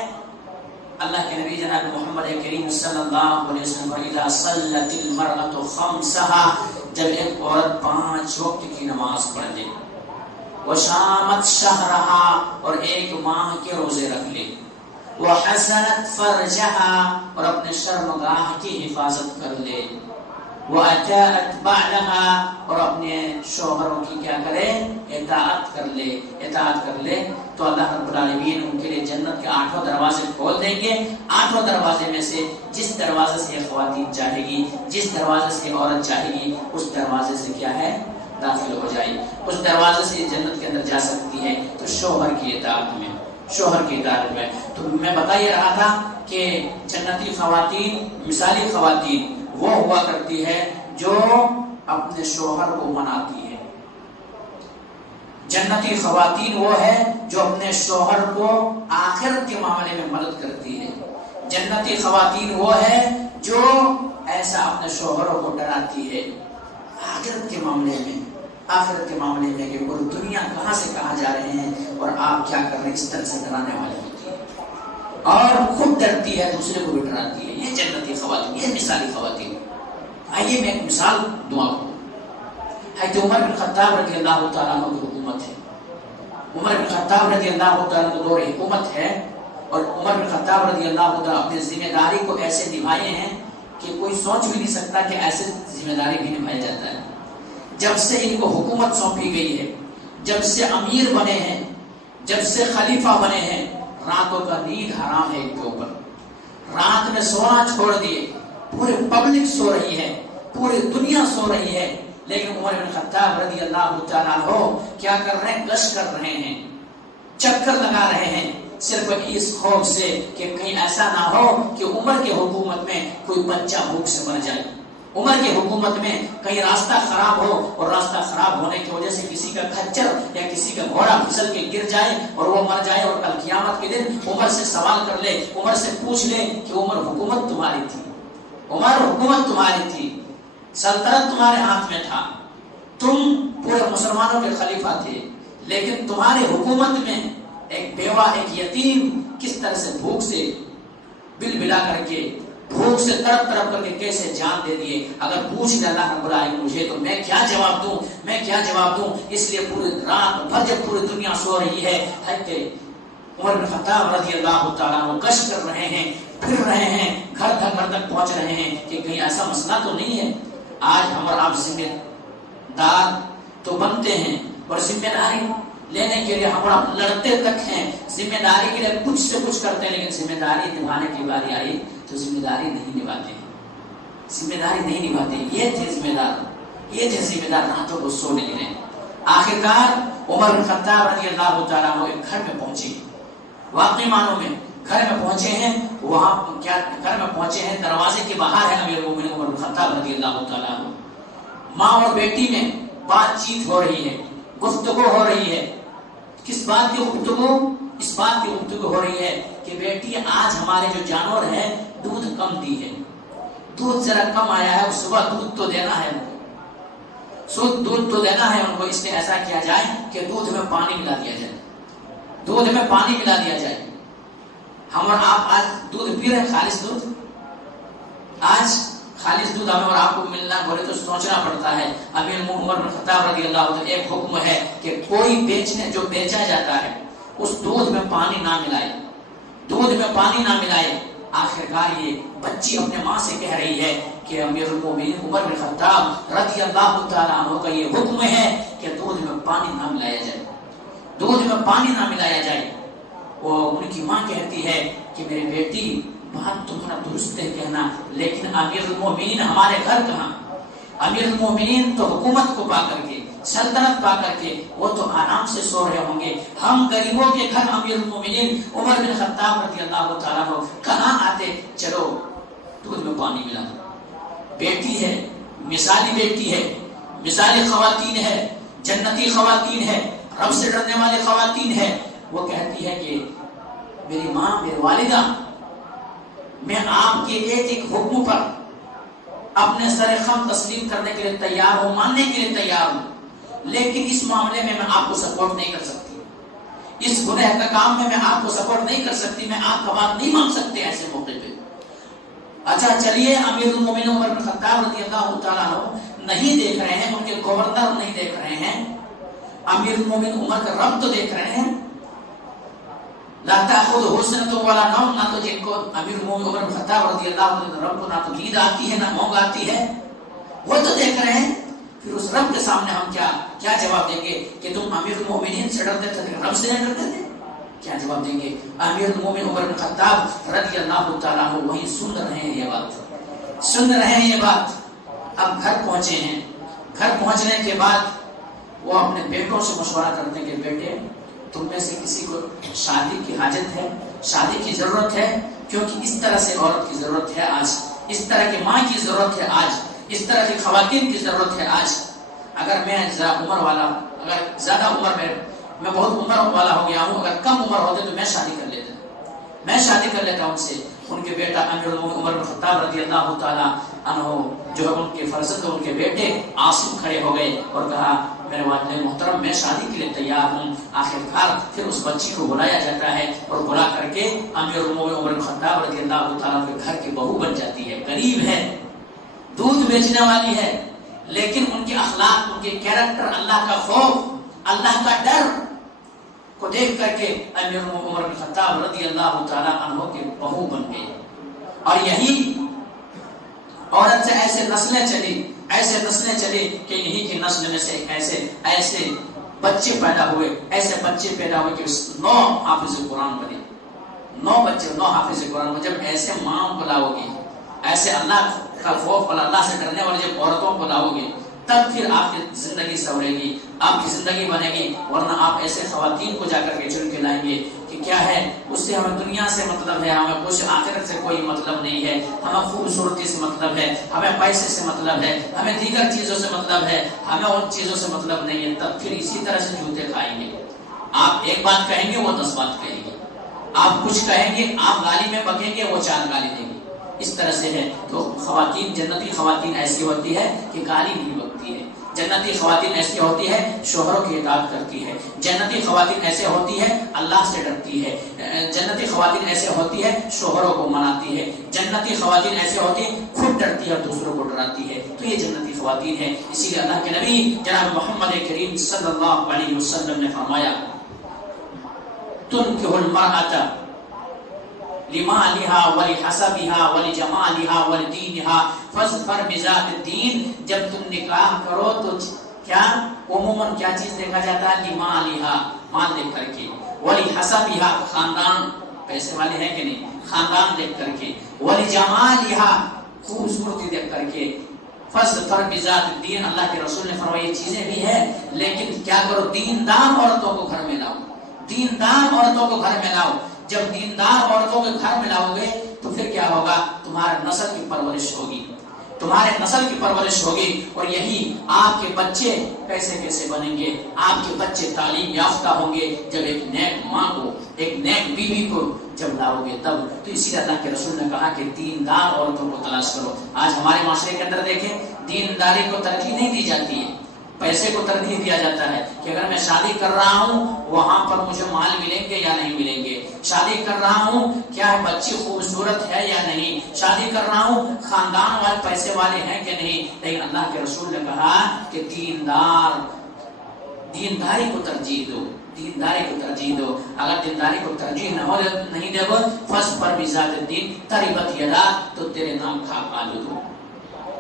اللہ کے نبی جناب محمد کریم صلی اللہ علیہ وسلم اذا صلت المرأة خمسها، جب ایک عورت 5 وقت کی نماز پڑھ لے، وشامت شہرها، اور ایک ماہ کے روزے رکھ لے، وحسنت فرجها، اور اپنے شرمگاہ کی حفاظت کر لے، وَأَتَاءَتْ بَعْلَهَا، اور اپنے شوہروں کی کیا کرے؟ اطاعت کر لے، تو اللہ رب العالمین ان کے لیے جنت کے 8 دروازے کھول دیں گے. 8 دروازے میں سے جس دروازے سے خواتین چاہے گی، جس دروازے سے عورت چاہے گی، اس دروازے سے کیا ہے؟ داخل ہو جائے، اس دروازے سے جنت کے اندر جا سکتی ہے. تو شوہر کی اطاعت میں تو میں بتا یہ رہا تھا کہ جنتی خواتین، مثالی خواتین وہ ہوا کرتی ہے جو اپنے شوہر کو مناتی ہے. جنتی خواتین وہ ہے جو اپنے شوہر کو آخرت کے معاملے میں مدد کرتی ہے. جنتی خواتین وہ ہے جو ایسا اپنے شوہروں کو ڈراتی ہے آخرت کے معاملے میں کہ پوری دنیا کہاں سے کہاں جا رہے ہیں اور آپ کیا کر رہے ہیں، اس طرح سے ڈرانے والی ہوتی ہے اور خود ڈرتی ہے، دوسرے کو بھی ڈراتی ہے. یہ جنتی خواتین، یہ مثالی خواتین. آئیے میں ایک مثال دوں آپ کو. حضرت عمر بن خطاب رضی اللہ تعالیٰ عنہ کی حکومت ہے. عمر بن خطاب رضی اللہ تعالیٰ عنہ دور حکومت ہے، اور عمر بن خطاب رضی اللہ تعالیٰ اپنی ذمہ داری کو ایسے نبھائے ہیں کہ کوئی سوچ بھی نہیں سکتا کہ ایسے ذمہ داری بھی نبھایا جاتا ہے. جب سے ان کو حکومت سونپی گئی ہے، جب سے امیر بنے ہیں، جب سے خلیفہ بنے ہیں، راتوں کا نیند حرام ہے ان کے اوپر. رات میں سونا چھوڑ دیے، پورے پبلک سو رہی ہے، پوری دنیا سو رہی ہے، لیکن عمر بن خطاب رضی اللہ تعالیٰ عنہ کیا کر رہے ہیں؟ گشت کر رہے ہیں، چکر لگا رہے ہیں، صرف اس خوف سے کہ کہیں ایسا نہ ہو کہ عمر کے حکومت میں کوئی بچہ بھوک سے مر جائے. عمر کی حکومت میں کہیں راستہ خراب ہو، اور راستہ خراب ہونے کی وجہ سے کسی کا کھچر یا کسی کا گھوڑا پھسل کے گر جائے اور وہ مر جائے، اور کل قیامت کے دن عمر سے سوال کر لے، عمر سے پوچھ لے کہ عمر حکومت تمہاری تھی، عمر حکومت تمہاری تھی، سلطنت تمہارے ہاتھ میں تھا، تم پورے مسلمانوں کے خلیفہ تھے، لیکن تمہاری حکومت میں ایک بیوہ، ایک یتیم کس طرح سے بھوک سے بل بلا کر کے، بھوک سے تڑپ تڑپ کر کے کیسے جان دے دیے. اگر پوچھ لے اللہ رب العالمین مجھے تو میں کیا جواب دوں. اس لیے پوری رات بھر جب پوری دنیا سو رہی ہے، عمر بن خطاب رضی اللہ تعالیٰ عنہ گشت کر رہے ہیں، پھر رہے ہیں، گھر تک پہنچ رہے ہیں کہ کہیں ایسا مسئلہ تو نہیں ہے. آج ہم اور آپ ذمہ دار تو بنتے ہیں، اور ذمہ داری لینے کے لیے ہم اور آپ لڑتے تک ہیں، ذمہ داری کے لیے کچھ سے کچھ کرتے ہیں، لیکن ذمہ داری نبھانے کی باری آئی تو ذمہ داری نہیں نبھاتے. یہ تھے ذمہ دار راتوں کو سو نہیں رہے. آخرکار عمر بن خطاب رضی اللہ تعالیٰ عنہ ایک گھر میں پہنچے، واقعی معنوں میں گھر میں پہنچے ہیں. وہاں کیا گھر میں پہنچے ہیں؟ دروازے کے باہر ہے امیر المومنین عمر بن خطاب رضی اللہ تعالیٰ عنہ. ماں اور بیٹی میں بات چیت ہو رہی ہے، گفتگو ہو رہی ہے. کس بات کی گفتگو؟ اس بات کی گفتگو ہو رہی ہے کہ بیٹی آج ہمارے جو جانور ہے دودھ کم دی ہے، دودھ ذرا کم آیا ہے، صبح دودھ تو دینا ہے، دودھ تو دینا ہے ان کو. اس لیے ایسا کیا جائے کہ دودھ میں پانی ملا دیا جائے. ہم اور آپ آج دودھ پی رہے ہیں، خالص دودھ. آج خالص دودھ ہمیں اور آپ کو ملنا بولے تو سوچنا پڑتا ہے. امیر عمر بن خطاب رضی اللہ عنہ ایک حکم ہے کہ کوئی جو بیچا جاتا ہے اس دودھ میں پانی نہ ملائے. آخرکار یہ بچی اپنے ماں سے کہہ رہی ہے کہ امیر المومنین عمر بن خطاب رضی اللہ تعالیٰ عنہ کا یہ حکم ہے کہ دودھ میں پانی نہ ملایا جائے. وہ ان کی ماں کہتی ہے کہ میری بیٹی بات تمہارا درست ہے کہنا، لیکن امیر المومنین ہمارے گھر کہاں؟ امیر المومنین تو حکومت کو پا کر کے، سلطنت پا کر کے وہ تو آرام سے سو رہے ہوں گے. ہم غریبوں کے گھر امیر المومنین عمر بن خطاب رضی اللہ تعالیٰ عنہ کہاں آتے؟ چلو دودھ میں پانی ملا. بیٹی ہے، مثالی خواتین ہے، جنتی خواتین ہے، رب سے ڈرنے والے خواتین ہے. وہ کہتی ہے کہ میری ماں، میری والدہ، میں آپ کے ایک حکم پر اپنے سر خم تسلیم کرنے کے لیے تیار ہوں، ماننے کے لیے تیار ہوں. لیکن اس معاملے میں آپ کو سپورٹ نہیں کر سکتی، اس گناہ کا کام میں آپ کو سپورٹ نہیں کر سکتی، میں آپ کا بات نہیں مان سکتے ایسے موقع پہ۔ اچھا چلیے، امیر المومنین عمر بن خطاب رضی اللہ تعالیٰ عنہ نہیں دیکھ رہے ہیں، ان کے گورنر نہیں دیکھ رہے ہیں، امیر المومنین عمر کا رب تو دیکھ رہے ہیں۔ لا تأخذه سنة ولا نوم، نہ تو جن کو امیر المومنین عمر بن خطاب رضی اللہ عنہ رب کو نہ تو نیند آتی ہے نہ اونگ آتی ہے، وہ تو دیکھ رہے ہیں۔ پھر اس رب کے سامنے ہم کیا جواب دیں گے کہ تم امیر المومنین سے ڈرتے تھے لیکن رب سے نہیں ڈرتے تھے؟ کیا جواب دیں گے؟ امیر المومنین عمر بن خطاب رضی اللہ تعالیٰ عنہ وہیں سن رہے ہیں، یہ بات اب گھر پہنچے ہیں۔ گھر پہنچنے کے بعد وہ اپنے بیٹوں سے مشورہ کرتے ہیں کہ بیٹے، تم میں سے کسی کو شادی کی حاجت ہے، شادی کی ضرورت ہے؟ کیونکہ اس طرح سے عورت کی ضرورت ہے آج، اس طرح کی ماں کی ضرورت ہے آج، اس طرح کی خواتین کی ضرورت ہے آج۔ اگر میں زیادہ عمر میں بہت عمر والا ہو گیا ہوں، اگر کم عمر ہوتے تو میں شادی کر لیتا ان سے۔ ان کے بیٹا امیر المومنین عمر بن خطاب رضی اللہ تعالیٰ عنہ جو ہے ان کے فرزند ان کے بیٹے عاصم کھڑے ہو گئے اور کہا میرے والد محترم میں شادی کے لیے تیار ہوں۔ آخرکار پھر اس بچی کو بلایا جاتا ہے اور بلا کر کے امیر المومنین عمر بن خطاب رضی اللہ تعالیٰ کے گھر کی بہو بن جاتی ہے۔ غریب ہے، دودھ بیچنے والی ہے، لیکن ان کے اخلاق، ان کے کیریکٹر، اللہ کا خوف، اللہ کا ڈر کو دیکھ کر کے امیر عمر بن خطاب رضی اللہ تعالیٰ عنہ کی بہو بن گئی۔ اور یہی عورت سے ایسے نسلیں چلی کہ انہی کی نسل میں سے ایسے بچے پیدا ہوئے کہ 9 حافظ قرآن بنے، 9 بچے، 9 حافظ قرآن بنے۔ جب ایسے ماں کو لاؤ گے، ایسے اللہ کا خوف والا، اللہ سے ڈرنے والی جب عورتوں کو لاؤ گے، تب پھر آپ کی زندگی سنورے گی، آپ کی زندگی بنے گی۔ ورنہ آپ ایسے خواتین کو جا کر کے چن کے لائیں گے کہ کیا ہے، اس سے ہمیں دنیا سے مطلب ہے، ہمیں کچھ آخرت سے کوئی مطلب نہیں ہے، ہمیں خوبصورتی سے مطلب ہے، ہمیں پیسے سے مطلب ہے، ہمیں دیگر چیزوں سے مطلب ہے، ہمیں ان چیزوں سے مطلب نہیں ہے۔ تب پھر اسی طرح سے جوتے کھائیں گے۔ آپ ایک بات کہیں گے، وہ 10 بات کہیں گے، آپ کچھ کہیں گے، آپ گالی میں بکیں گے، وہ 4 گالی دیں گے۔ اس طرح سے ہے۔ تو خواتین، جنتی خواتین ایسی ہوتی ہے کہ گالی نہیں بکتی ہے، جنتی خواتین ایسی ہوتی ہے شوہروں کی اطاعت کرتی ہے، جنتی خواتین ایسے ہوتی ہے اللہ سے ڈرتی ہے، جنتی خواتین ایسے ہوتی ہے شوہروں کو مناتی ہے، جنتی خواتین ایسے ہوتی ہے خود ڈرتی ہے اور دوسروں کو ڈراتی ہے۔ تو یہ جنتی خواتین ہے۔ اسی لیے اللہ کے نبی جناب محمد کریم صلی اللہ علیہ وسلم نے فرمایا تنکح المرأة لمالها ولحسبها ولجمالها ولدینها فاظفر بذات الدین۔ جب تم نکاح کرو تو کیا عموماً کیا چیز دیکھا جاتا ہے؟ لمالها، مال دیکھ کر کے، ولحسبها، خاندان، پیسے والے ہیں کہ نہیں، خاندان دیکھ کر کے، ولجمالها، خوبصورتی دیکھ کر کے، فاظفر بذات الدین۔ اللہ کے رسول نے فرمایا یہ چیزیں بھی ہیں، لیکن کیا کرو، دیندار عورتوں کو گھر میں لاؤ، دیندار عورتوں کو گھر میں لاؤ۔ جب دیندار عورتوں کے گھر میں لاؤ گے تو پھر کیا ہوگا، تمہارے نسل کی پرورش ہوگی، تمہارے نسل کی پرورش ہوگی، اور یہی آپ کے بچے کیسے بنیں گے، آپ کے بچے تعلیم یافتہ ہوں گے جب ایک نیک ماں کو، ایک نیک بیوی کو جب لاؤ گے تب۔ تو اسی لیے اللہ کے رسول نے کہا کہ دیندار عورتوں کو تلاش کرو۔ آج ہمارے معاشرے کے اندر دیکھیں، دینداری کو ترجیح نہیں دی جاتی ہے، پیسے کو ترجیح دیا جاتا ہے کہ اگر میں شادی کر رہا ہوں وہاں پر مجھے مال ملیں گے یا نہیں ملیں گے، شادی کر رہا ہوں کیا بچی خوبصورت ہے یا نہیں، شادی کر رہا ہوں خاندان والے پیسے والے ہیں کہ نہیں۔ لیکن اللہ کے رسول نے کہا کہ دینداری کو ترجیح دو، دینداری کو ترجیح دو۔ اگر دینداری کو ترجیح نہیں دے گا، فاظفر بذات الدین تربت یدا، تو تیرے نام کھاک آلود ہو۔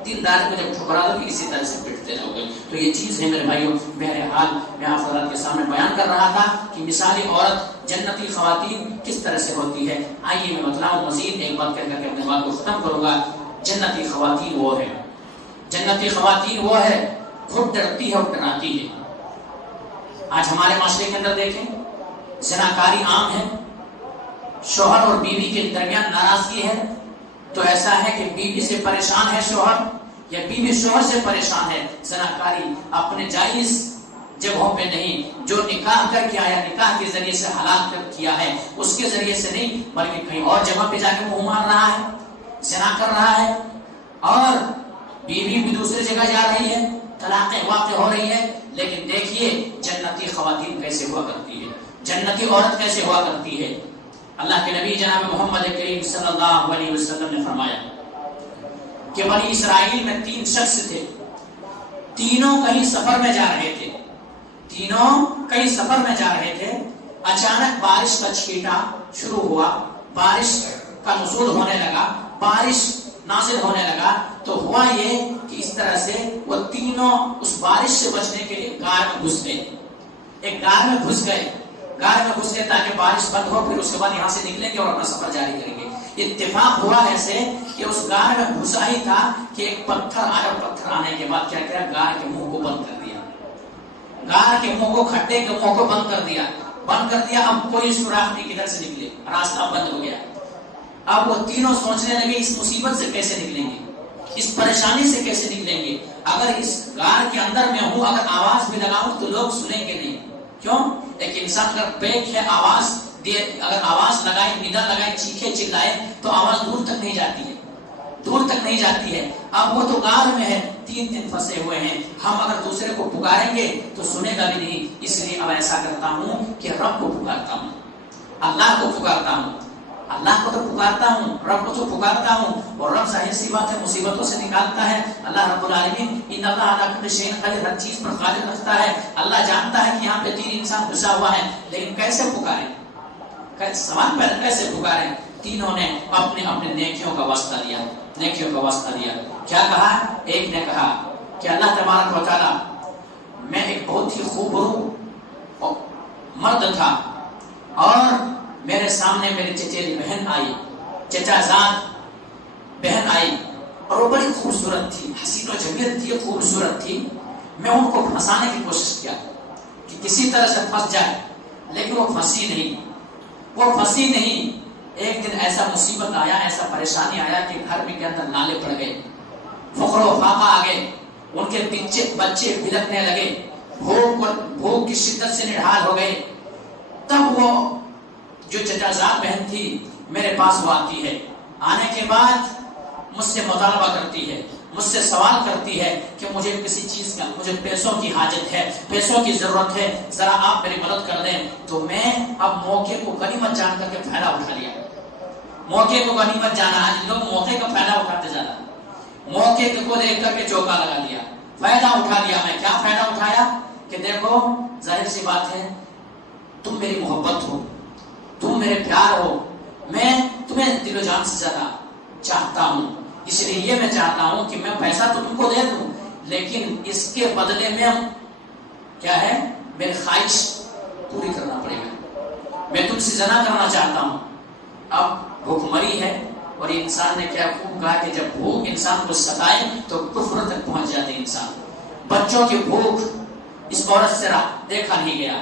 دیندار کو جب ٹھکرا دو اسی طرح سے پٹتے رہو گے۔ تو یہ چیز ہے میرے بھائیوں، بہرحال میں آپ حضرات کے سامنے بیان کر رہا تھا کہ مثالی عورت، جنتی خواتین کس طرح سے ہوتی ہے۔ آئیے میں بتلاؤں، مزید ایک بات کہہ کر کے اپنے بات کو ختم کروں گا۔ جنتی خواتین وہ ہے، جنتی خواتین وہ ہے خود ڈرتی ہے اور ڈراتی ہے۔ آج ہمارے معاشرے کے اندر دیکھیں، زناکاری عام ہے، شوہر اور بیوی کے درمیان ناراضگی ہے تو ایسا ہے کہ بیوی سے پریشان ہے شوہر، یا بیوی شوہر سے پریشان ہے۔ زناکاری اپنے جائز جگہوں پہ نہیں، جو نکاح کر کے آیا، نکاح کے ذریعے سے حلال کر کیا ہے، اس کے ذریعے سے نہیں، بلکہ کہیں اور جگہ پہ جا کے منہ مار رہا ہے، زنا کر رہا ہے، اور بیوی بھی دوسری جگہ جا رہی ہے، طلاقیں واقع ہو رہی ہے، لیکن دیکھیے جنتی خواتین کیسے ہوا کرتی ہے، جنتی عورت کیسے ہوا کرتی ہے۔ اللہ کے نبی جناب محمد کریم صلی اللہ علیہ وسلم نے فرمایا کہ بنی اسرائیل میں 3 شخص تھے، تینوں کہیں سفر میں جا رہے تھے، تینوں کہیں سفر میں جا رہے تھے، اچانک بارش کا چھینٹا شروع ہوا، بارش کا نزول ہونے لگا، بارش نازل ہونے لگا، تو ہوا یہ کہ اس طرح سے وہ تینوں اس بارش سے بچنے کے لیے غار میں گھس گئے، ایک غار میں گھس گئے، غار میں گھس گئے تاکہ بارش بند ہو، پھر اس کے بعد یہاں سے نکلیں گے اور اپنا سفر جاری کریں گے۔ اتفاق ہوا ایسے کہ اس غار میں گھسا ہی تھا کہ ایک پتھر آیا، پتھر آنے کے بعد کیا کیا غار کے منہ کو بند کر دیا، غار کے منہ کو، کھڈے کے منہ کو بند کر دیا، بند کر دیا۔ اب کوئی سوراخ نہیں کدھر سے نکلے، راستہ بند ہو گیا۔ اب وہ تینوں سوچنے لگے اس مصیبت سے کیسے نکلیں گے، اس پریشانی سے کیسے نکلیں گے، اگر اس غار کے اندر میں ہوں، اگر آواز بھی لگاؤں تو لوگ سنیں گے نہیں، کیوں؟ ایک انسان اگر بیک ہے، آواز دے، اگر آواز لگائے، ندا لگائے، چیخے چلائے تو آواز دور تک نہیں جاتی ہے، دور تک نہیں جاتی ہے۔ اب وہ تو غار میں ہے، 3 دن پھنسے ہوئے ہیں، ہم اگر دوسرے کو پکاریں گے تو سنے گا بھی نہیں، اس لیے اب ایسا کرتا ہوں کہ رب کو پکارتا ہوں، اللہ کو پکارتا ہوں، اللہ کو تو پکارتا ہوں، رب کو تو پکارتا ہوں، اور رب ظاہر سی بات ہے مصیبتوں سے نکالتا ہے۔ اللہ رب العالمین ان اللہ علی کل شیء قدیر، ہر چیز پر قادر رکھتا ہے۔ اللہ جانتا ہے کہ یہاں پہ 3 انسان گھسا ہوا ہے، لیکن کیسے پکاریں، سوال پہلے کیسے پکاریں؟ تینوں نے اپنے اپنے نیکیوں کا واسطہ دیا، نیکیوں کا واسطہ دیا۔ کیا کہا؟ ایک نے کہا کہ اللہ تبارک و تعالی، میں ایک بہت ہی خوبرو مرد تھا اور میرے سامنے میری چچیری بہن آئی، چچا زاد بہن آئی، اور وہ بڑی خوبصورت تھی، حسین و جمیل تھی، خوبصورت تھی۔ میں ان کو پھنسانے کی کوشش کیا کہ کسی طرح سے پھنس جائے، لیکن وہ پھنسی نہیں، وہ پھنسی نہیں۔ ایک دن ایسا مصیبت آیا، ایسا پریشانی آیا کہ گھر میں کے اندر نالے پڑ گئے، فقر و فاقہ آ گئے، ان کے بچے بلکنے لگے، بھوک کی شدت سے نڈھال ہو گئے۔ تب وہ جو چچا زاد بہن تھی میرے پاس وہ آتی ہے، آنے کے بعد مجھ سے مطالبہ کرتی ہے، مجھ سے سوال کرتی ہے کہ مجھے کسی چیز کا، مجھے پیسوں کی حاجت ہے، پیسوں کی ضرورت ہے، ذرا آپ میری مدد کر دیں۔ تو میں اب موقع کو غنیمت جان کر کے فائدہ اٹھا لیا، موقع کو غنیمت جانا، آج لوگ موقع کا فائدہ اٹھاتے جانا، موقع کو دیکھ کر کے چوکا لگا لیا، فائدہ اٹھا لیا۔ میں کیا فائدہ اٹھایا کہ دیکھو ظاہر سی بات ہے تم میری محبت ہو، تم میرے پیار ہو، میں تمہیں دل و جان سے زیادہ چاہتا ہوں، اس لیے یہ میں چاہتا ہوں کہ میں پیسہ تو تم کو دے دوں، لیکن اس کے بدلے میں کیا ہے، میری خواہش پوری کرنا پڑے گا، میں تم سے زنا کرنا چاہتا ہوں۔ اب بھوکمری ہے، اور انسان نے کیا خوب کہا کہ جب بھوک انسان کو ستائے تو کفر تک پہنچ جاتے انسان۔ بچوں کی بھوک اس عورت سے دیکھا نہیں گیا،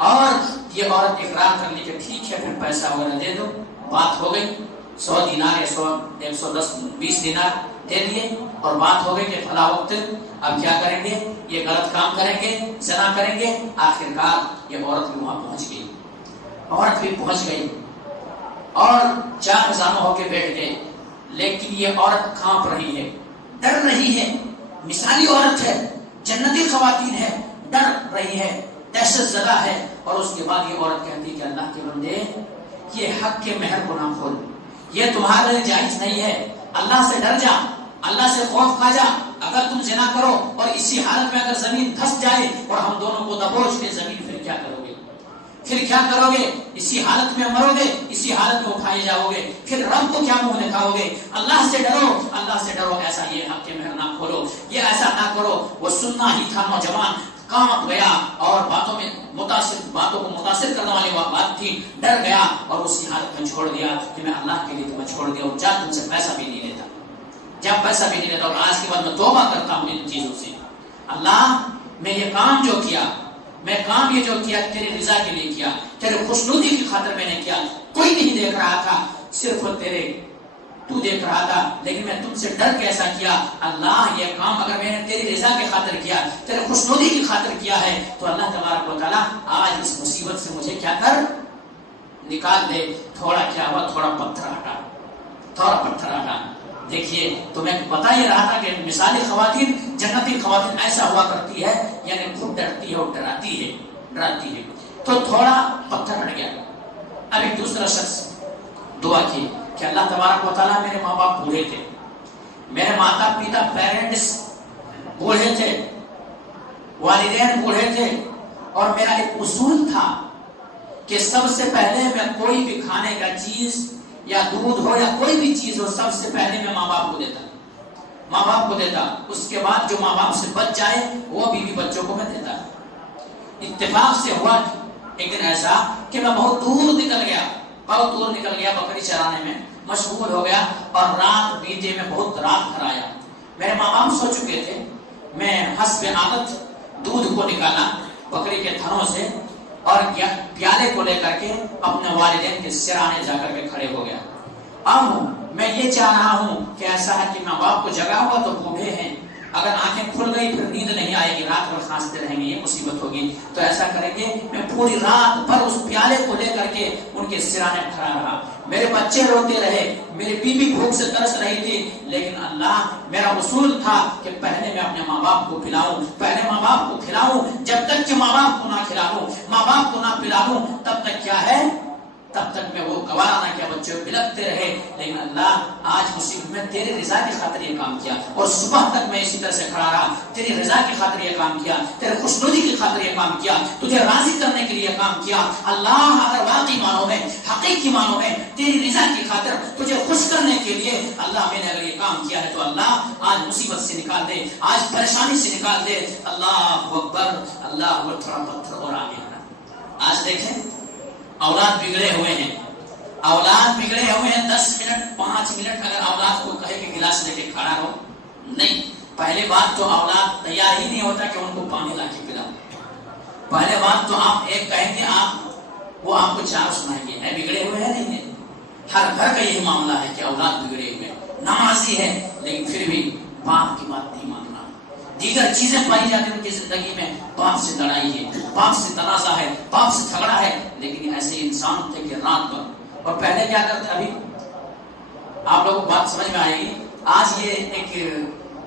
اور یہ عورت اقرار کر لی کہ ٹھیک ہے پھر پیسہ وغیرہ دے دو، بات ہو گئی، 100 دینار یا 100 110 20 دینار دے دیے، اور بات ہو گئی کہ فلاں وقت اب کیا کریں گے، یہ غلط کام کریں گے، زنا کریں گے۔ آخرکار یہ عورت بھی وہاں پہنچ گئی، عورت بھی پہنچ گئی اور 4 خزانوں ہو کے بیٹھ گئے، لیکن یہ عورت کانپ رہی ہے، ڈر رہی ہے، مثالی عورت ہے، جنتی خواتین ہے، ڈر رہی ہے، دہشت زدہ ہے۔ اور اس کے بعد یہ عورت کہتی کہ اللہ کے بندے، یہ حق کے مہر کو نہ کھول، یہ تمہارے لیے جائز نہیں ہے، اللہ سے ڈر جا، اللہ سے خوف کھا جا۔ اگر تم زنا کرو اور اسی حالت میں اگر زمین دھس جائے اور ہم دونوں کو دبوچ کے زمین، پھر کیا کرو گے، پھر کیا کرو گے؟ اسی حالت میں مرو گے، اسی حالت میں اٹھائے جاؤ گے، پھر رب کو کیا منہ دکھاؤ گے؟ اللہ سے ڈرو، اللہ سے ڈرو، ایسا یہ حق کے مہر نہ کھولو، یہ ایسا نہ کرو۔ وہ سننا ہی تھا، نوجوان کانپ گیا، اور باتوں کو متاثر کرنے والی بات تھی، ڈر گیا اور اسی حالت میں چھوڑ دیا کہ میں اللہ کے لیے تمہیں چھوڑ دیا، اور جا تم سے پیسہ بھی نہیں لیتا، جب پیسہ بھی نہیں لیتا، اور آج کے بعد میں توبہ کرتا ہوں ان چیزوں سے۔ اللہ، میں یہ کام جو کیا، میں کام یہ جو کیا تیری رضا کے لیے کیا، تیرے خوشنودی کی خاطر میں نے کیا، کوئی نہیں دیکھ رہا تھا، صرف تو دیکھ رہا تھا، لیکن میں تم سے ڈر کے ایسا کیا۔ اللہ، یہ کام اگر میں نے تیری رضا کی خاطر کیا، تیرے خوشنودی کی خاطر کیا ہے، تو اللہ تبارک و تعالیٰ آج اس مصیبت سے مجھے کیا کر نکال دے۔ تھوڑا کیا ہوا، تھوڑا پتھر ہٹا، تھوڑا پتھر ہٹا۔ دیکھیے تمہیں بتا ہی رہا تھا کہ مثالی خواتین جنتی خواتین ایسا ہوا کرتی ہے، یعنی خود ڈرتی ہے اور ڈراتی ہے. تو تھوڑا پتھر ہٹ گیا. ابھی دوسرا شخص دعا کی کہ اللہ تبارک و تعالیٰ میرے ماں باپ بوڑھے تھے، میرے ماتا پتا پیرنٹس بوڑھے تھے، والدین بوڑھے تھے، اور میرا ایک اصول تھا کہ سب سے پہلے میں کوئی بھی کھانے کا چیز یا دودھ ہو یا کوئی بھی چیز ہو، سب سے پہلے میں ماں باپ کو دیتا، اس کے بعد جو ماں باپ سے بچ جائے وہ بیوی بچوں کو میں دیتا. اتفاق سے ہوا ایک دن ایسا کہ میں بہت دور نکل گیا بکری چرانے میں، مشغول ہو گیا، اور رات بیتے میں بہت رات بھر آیا. میرے ماں باپ سو چکے تھے. میں حسب عادت دودھ کو نکالا بکری کے تھنوں سے اور پیالے کو لے کر کے اپنے والدین کے سرانے جا کر کے کھڑے ہو گیا. اب میں یہ چاہ رہا ہوں کہ ایسا ہے کہ ماں باپ کو جگاؤں گا تو بوڑھے ہیں، اگر آنکھیں کھل گئی پھر نیند نہیں آئے گی، رات بھر کھانستے رہیں گے، یہ مصیبت ہوگی. تو ایسا کریں گے میں پوری رات بھر اس پیالے کو لے کر کے ان کے سرانے کھڑا رہا. میرے بچے روتے رہے، میری بیوی بھوک سے ترس رہی تھی، لیکن اللہ میرا اصول تھا کہ پہلے میں اپنے ماں باپ کو پلاؤں، پہلے ماں باپ کو کھلاؤں. جب تک کہ ماں باپ کو نہ کھلاؤں، ماں باپ کو نہ پلاؤں، تب تک کیا ہے، تب تک میں وہ گوارا نہ کیا بچے بلکتے رہے. لیکن اللہ آج مصیبت میں تیری رضا کی خاطر یہ کام کیا، اور صبح تک میں اسی طرح سے کھڑا رہا. تیری رضا کی خاطر یہ کام کیا، تیرے خوشنودی کی خاطر یہ کام کیا، تجھے راضی کرنے کے لیے کام کیا. اللہ اگر واقعی معنوں میں، حقیقی معنوں میں تیری رضا کی خاطر تجھے خوش کرنے کے لیے اللہ میں نے اگر یہ کام کیا ہے تو اللہ آج مصیبت سے نکال دے، آج پریشانی سے نکال دے. اللہ اکبر، اللہ اکبر. تھوڑا پتھر اور آگے. آج دیکھیں اولاد بگڑے ہوئے ہیں، 10 منٹ 5 منٹ اگر اولاد کو کہے کہ گلاس لے کے کھڑا رہو، نہیں. پہلے بات تو اولاد تیار ہی نہیں ہوتا کہ ان کو پانی لا کے پلاؤ. پہلے بات تو آپ ایک کہیں گے، وہ آپ کو 4 سنائیں گے. ہے بگڑے ہوئے ہیں نہیں ہے. ہر گھر کا یہی معاملہ ہے کہ اولاد بگڑے ہوئے، نمازی ہے لیکن پھر بھی باپ کی بات نہیں ماننا. دیگر چیزیں پائی جاتی ہیں ان کی زندگی میں، باپ سے لڑائی ہے، باپ سے تنازع ہے، باپ سے جھگڑا ہے. لیکن ایسے انسان تھے کہ رات بھر. اور پہلے کیا کرتے، ابھی آپ لوگوں کو بات سمجھ میں آئے گی. آج یہ ایک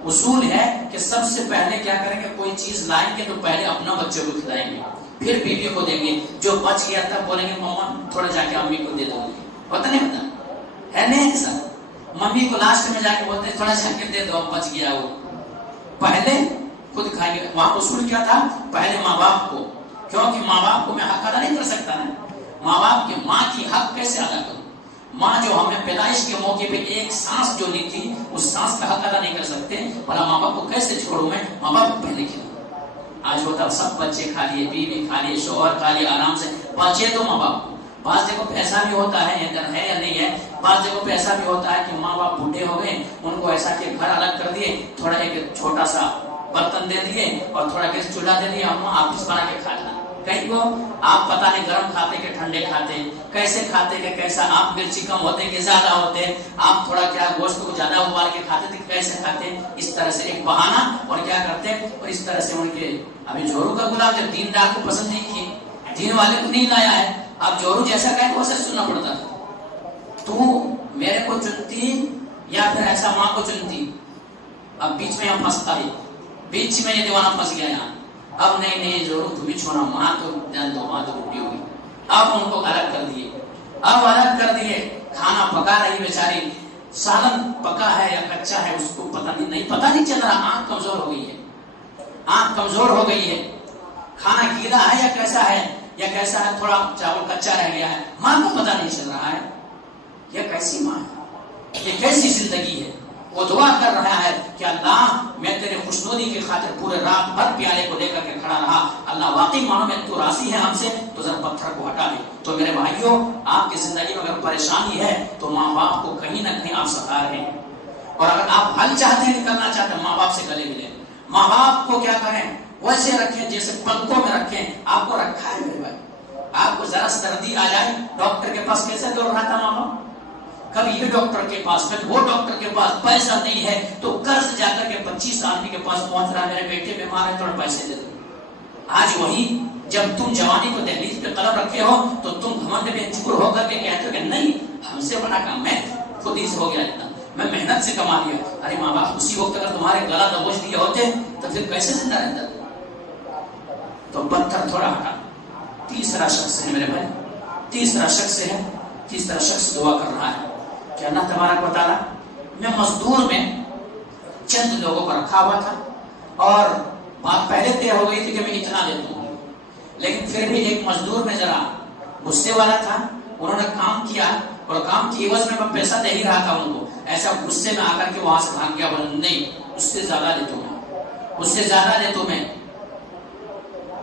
اصول ہے کہ سب سے پہلے کیا کریں گے، کوئی چیز لائیں گے تو پہلے اپنا بچوں کو کھلائیں گے، پھر بیوی کو دیں گے. جو بچ گیا تب بولیں گے مما تھوڑا جا کے امی کو دے دو. پتہ نہیں ہوتا ہے نہیں ایسا. ممی کو لاسٹ میں جا کے بولتے ہیں تھوڑا جا کے دے دو، بچ گیا وہ. پہلے خود کھائیں گے. وہاں اصول کیا تھا، پہلے ماں باپ کو، کیونکہ ماں باپ کو میں حق ادا نہیں کر سکتا نا. ماں باپ کے ماں کی حق کیسے ادا کروں؟ ماں جو ہمیں پیدائش کے موقع پہ ایک سانس جو لی تھی، اس سانس کا حق ادا نہیں کر سکتے، بھلا ماں باپ کو کیسے چھوڑوں میں؟ ماں باپ کو پہلے کھلاؤ. آج ہوتا سب بچے کھا لیے، بیوی کھا لیے، شوہر کھا لیے، آرام سے بچے تو ماں باپ کو. بعض جگہوں پہ ایسا بھی ہوتا ہے، اگر ہے یا نہیں ہے، بعض جگہوں پہ ایسا بھی ہوتا ہے کہ ماں باپ بوڑھے ہو گئے، ان کو ایسا کہ گھر الگ کر دیے، تھوڑا ایک چھوٹا سا برتن دے دیے اور تھوڑا گیس چولہا دے دیا، اما آپ اس بنا کے کھا لینا. کہیں کو آپ پتہ نہیں گرم کھاتے کہ ٹھنڈے کھاتے، کیسے کھاتے کہ کیسا، آپ مرچی کم ہوتے کہ زیادہ ہوتے، آپ تھوڑا کیا گوشت کو زیادہ ابال کے کھاتے تھے کیسے کھاتے. اس طرح سے ایک بہانہ، اور کیا کرتے، اور اس طرح سے ان کے ابھی جورو کا گلاب جب دین دار کو پسند نہیں کی، دین والے کو نہیں لایا ہے، اب جورو جیسا کہے تو اسے سننا پڑتا تھا. تو میرے کو چنتی یا پھر ایسا ماں کو چنتی. اب بیچ میں ہم پھنستا ہے، بیچ میں یہ دیوانہ پھنس گیا یہاں. اب نہیں ضرور تم ہی چھوڑا، ماں تو جان دو، ماں تو بوڑھی ہوگی. اب ان کو الگ کر دیے، اب الگ کر دیے. کھانا پکا رہی بیچاری، سالن پکا ہے یا کچا ہے اس کو پتہ نہیں چل رہا. آنکھ کمزور ہو گئی ہے، آنکھ کمزور ہو گئی ہے. کھانا گیلا ہے یا کیسا ہے، یا کیسا ہے، تھوڑا چاول کچا رہ گیا ہے، ماں کو پتہ نہیں چل رہا ہے. یہ کیسی ماں ہے، یہ کیسی زندگی ہے. وہ دعا کر رہا ہے کہ اللہ میں تیرے خوشنودی کی خاطر پورے رات بھر پیالے کو لے کر کے کھڑا رہا. اللہ واقعی مانو میں تو راضی ہے ہم سے، تو ذرا پتھر کو ہٹا دے. تو میرے بھائیوں، آپ کی زندگی میں اگر پریشانی ہے تو ماں باپ کو کہیں نہ کہیں آپ ستا رہے ہیں. اور اگر آپ حل چاہتے ہیں، نکلنا چاہتے ہیں، ماں باپ سے گلے ملیں. ماں باپ کو کیا کریں، ویسے رکھیں جیسے پلکوں میں رکھیں. آپ کو رکھا ہے میرے بھائی. آپ کو ذرا سردی آ جائے، ڈاکٹر کے پاس کیسے دوڑ رہا تھا ماں باپ؟ کبھی یہ ڈاکٹر کے پاس، کبھی وہ ڈاکٹر کے پاس. پیسہ نہیں ہے تو قرض جا کر کے 25 آدمی کے پاس پہنچ رہا ہے، میرے بیٹے بیمار ہے تھوڑا پیسے دے دو. آج وہی جب تم جوانی کو دہلیز پہ قلم رکھے ہو تو تم گھمنڈ میں چور ہو کر کے کہتے ہو کہ نہیں ہم سے بڑا کام، میں خود ہی سے ہو گیا اتنا. میں محنت سے کما لیا. ارے ماں باپ اسی وقت اگر تمہارے گلا دبوچ دیے ہوتے تو پھر کیسے زندہ رہتا؟ تو پتھر تھوڑا ہٹا. تیسرا شخص ہے میرے بھائی، تیسرا شخص دعا کر رہا ہے کہ اللہ تبارک و تعالیٰ، میں مزدور میں چند لوگوں کو رکھا ہوا تھا اور بات پہلے طے ہو گئی تھی کہ میں اتنا دیتا ہوں، لیکن پھر بھی ایک مزدور میں ذرا غصے والا تھا. انہوں نے کام کیا اور کام کی عوض میں پیسہ دے ہی رہا تھا ان کو. ایسا غصے میں آ کر کے وہاں سے بھاگ گیا، بولا نہیں اس سے زیادہ دے تو میں، اس سے زیادہ دے تو میں،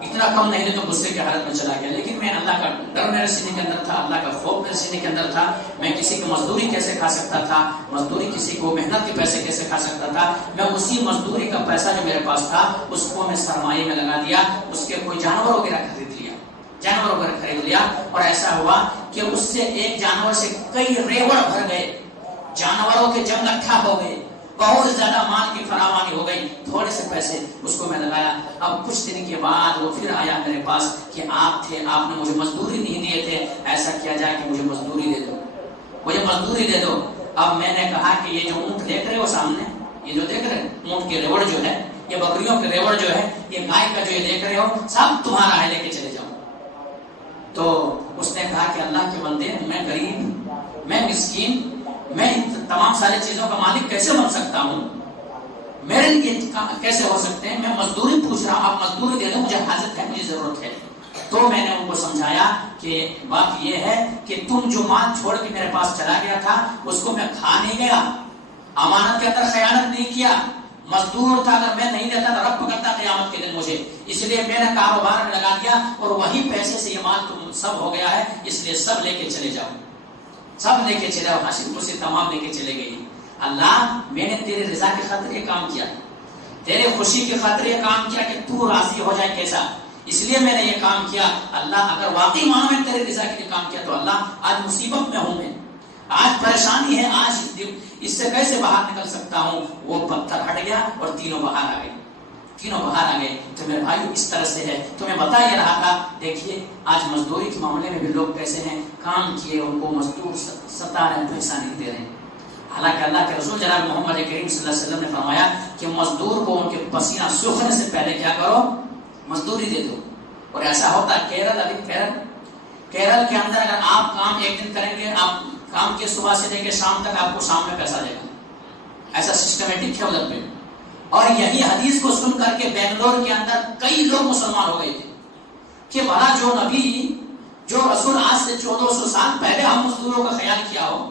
اتنا کم نہیں دے تو غصے کی حالت میں چلا گیا. لیکن میں اللہ کا ڈر میرے سینے کے اندر تھا، اللہ کا خوف میرے سینے کے اندر تھا. میں کسی کی مزدوری کیسے کھا سکتا تھا، مزدوری کسی کو محنت کے پیسے کیسے کھا سکتا تھا. میں اسی مزدوری کا پیسہ جو میرے پاس تھا اس کو میں سرمایہ میں لگا دیا، اس کے کوئی جانور وغیرہ خرید لیا اور ایسا ہوا کہ اس سے ایک جانور سے کئی ریوڑ بھر گئے، جانوروں کے جنگ اکٹھا ہو گئے، بہت زیادہ مال کی فراوانی ہو گئی. تھوڑے سے پیسے اس کو میں لگایا. اب کچھ دن کے بعد وہ پھر آیا میرے پاس کہ آپ نے مجھے مزدوری نہیں دیے تھے، ایسا کیا جائے کہ مجھے مزدوری دے دو. اب میں نے کہا کہ یہ جو اونٹ دیکھ رہے ہو سامنے، یہ جو دیکھ رہے اونٹ کے ریوڑ جو ہے، یہ بکریوں کے ریوڑ جو ہے، یہ گائے کا جو یہ دیکھ رہے ہو، سب تمہارا ہے، لے کے چلے جاؤ. تو اس نے کہا کہ اللہ کے بندے، میں غریب، میں مسکین، میں تمام ساری چیزوں کا مالک کیسے بن سکتا ہوں؟ میرے لیے کیسے ہو سکتے ہیں؟ میں مزدوری پوچھ رہا ہوں، آپ مزدوری دے دو، مجھے حاجت ہے، مجھے ضرورت ہے. تو میں نے ان کو سمجھایا کہ بات یہ ہے کہ تم جو مال چھوڑ کے میرے پاس چلا گیا تھا اس کو میں کھا نہیں گیا، امانت کے اندر خیانت نہیں کیا. مزدور تھا، اگر میں نہیں دیتا تو رب پکڑتا قیامت کے دن مجھے. اس لیے میں نے کاروبار میں لگا دیا اور وہی پیسے سے یہ مال تم سب ہو گیا ہے، اس لیے سب لے کے چلے جاؤ، سب لے کے چلے جاؤ. حاصل کرسی تمام لے کے چلے گئی. اللہ، میں نے تیرے رضا کی خاطر یہ کام کیا، تیرے خوشی کی خاطر یہ کام کیا کہ تو راضی ہو جائے کیسا، اس لیے میں نے یہ کام کیا. اللہ اگر واقعی مانو میں تیرے رضا کے لیے کام کیا تو اللہ آج مصیبت میں ہوں، میں آج پریشانی ہے، آج اس سے کیسے باہر نکل سکتا ہوں. وہ پتھر ہٹ گیا اور تینوں باہر آ گئے. تو میرے بھائی اس طرح سے ہے. تو میں بتا یہ رہا تھا، دیکھیے آج مزدوری کے معاملے میں بھی لوگ کیسے ہیں، کام کیے ان کو مزدور ستا رہے ہیں، پیسہ نہیں دے رہے ہیں. حالانکہ اللہ کے رسول جناب محمد کریم صلی اللہ علیہ وسلم نے فرمایا کہ مزدور کو ان کے پسینہ سوکھنے سے پہلے کیا کرو، مزدوری دے دو. اور ایسا ہوتا ہے کیرل کے اندر اگر آپ کام ایک دن کریں گے، آپ کام کے صبح سے لے کے شام تک آپ کو شام میں پیسہ دے گا. ایسا سسٹمیٹک ہے ادھر پہ. اور یہی حدیث کو سن کر کے بنگلور کے اندر کئی لوگ مسلمان ہو گئے تھے کہ بھلا جو نبی، جو رسول آج سے 1400 سال پہلے ہم مزدوروں کا خیال کیا ہو،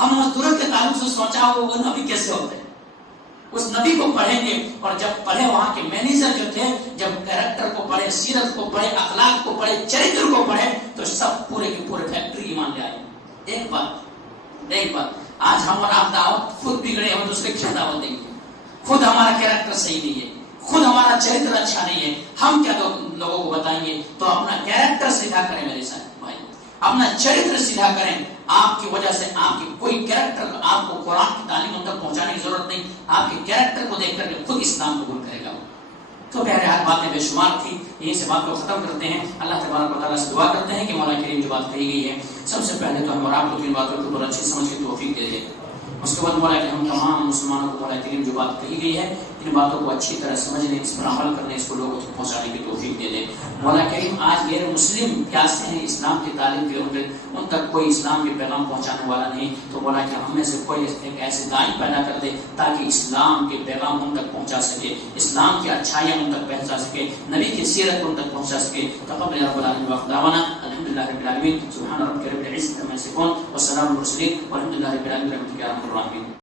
ہم مزدوروں کے تعلق سے سوچا ہو، وہ نبی کیسے ہوتے ہیں. اس نبی کو پڑھیں گے اور جب پڑھے وہاں کے مینیجر جو تھے، جب کیریکٹر کو پڑھے، سیرت کو پڑھے، اخلاق کو پڑھے، چرتر کو پڑھے، تو سب پورے کے پورے فیکٹری ایمان لے آئے. ایک بات آج ہم اور آپ دعوت خود بگڑے، ہم دوسرے کی دعوت دیں گے. خود ہمارا کیریکٹر صحیح نہیں ہے، خود ہمارا چرتر اچھا نہیں ہے، ہم کیا لوگوں کو بتائیں گے؟ تو اپنا کیریکٹر سیدھا کریں میرے ساتھ بھائی، اپنا چرتر سیدھا کریں. آپ کی وجہ سے آپ کی کوئی کیریکٹر، آپ کو قرآن کی تعلیم ان تک پہنچانے کی ضرورت نہیں، آپ کے کیریکٹر کو دیکھ کر کے خود اسلام قبول کرے گا. تو بہرحال باتیں بے شمار تھی، یہیں سے بات کو ختم کرتے ہیں. اللہ تبارک و تعالیٰ سے دعا کرتے ہیں کہ مولا کریم جو بات کہی گئی ہے، سب سے پہلے تو ہم اور آپ کو ان باتوں کے اوپر اچھی سمجھ کی توفیق دے دے. اس کے بعد مولا کہ ہم تمام مسلمانوں کو مولا کریم جو بات کہی گئی ہے، ان باتوں کو اچھی طرح سمجھنے، اس پر عمل کرنے، اس کو لوگوں تک پہنچانے کی توفیق دے دے. مولا کریم آج غیر مسلم پیاسے ہیں اسلام کی تعلیم کے، ان تک کوئی اسلام کے پیغام پہنچانے والا نہیں. تو مولا کہ ہم میں سے کوئی ایک ایسے داعی پیدا کر دے تاکہ اسلام کے پیغام ان تک پہنچا سکے، اسلام کی اچھائیاں ان تک پہنچا سکے، نبی کی سیرت ان تک پہنچا سکے. تقبل رب العالمین وقداوانا الحمدللہ رب العالمین. سبحان ربک رب العزة عما یصفون وسلام علی المرسلین والحمدللہ رب العالمین.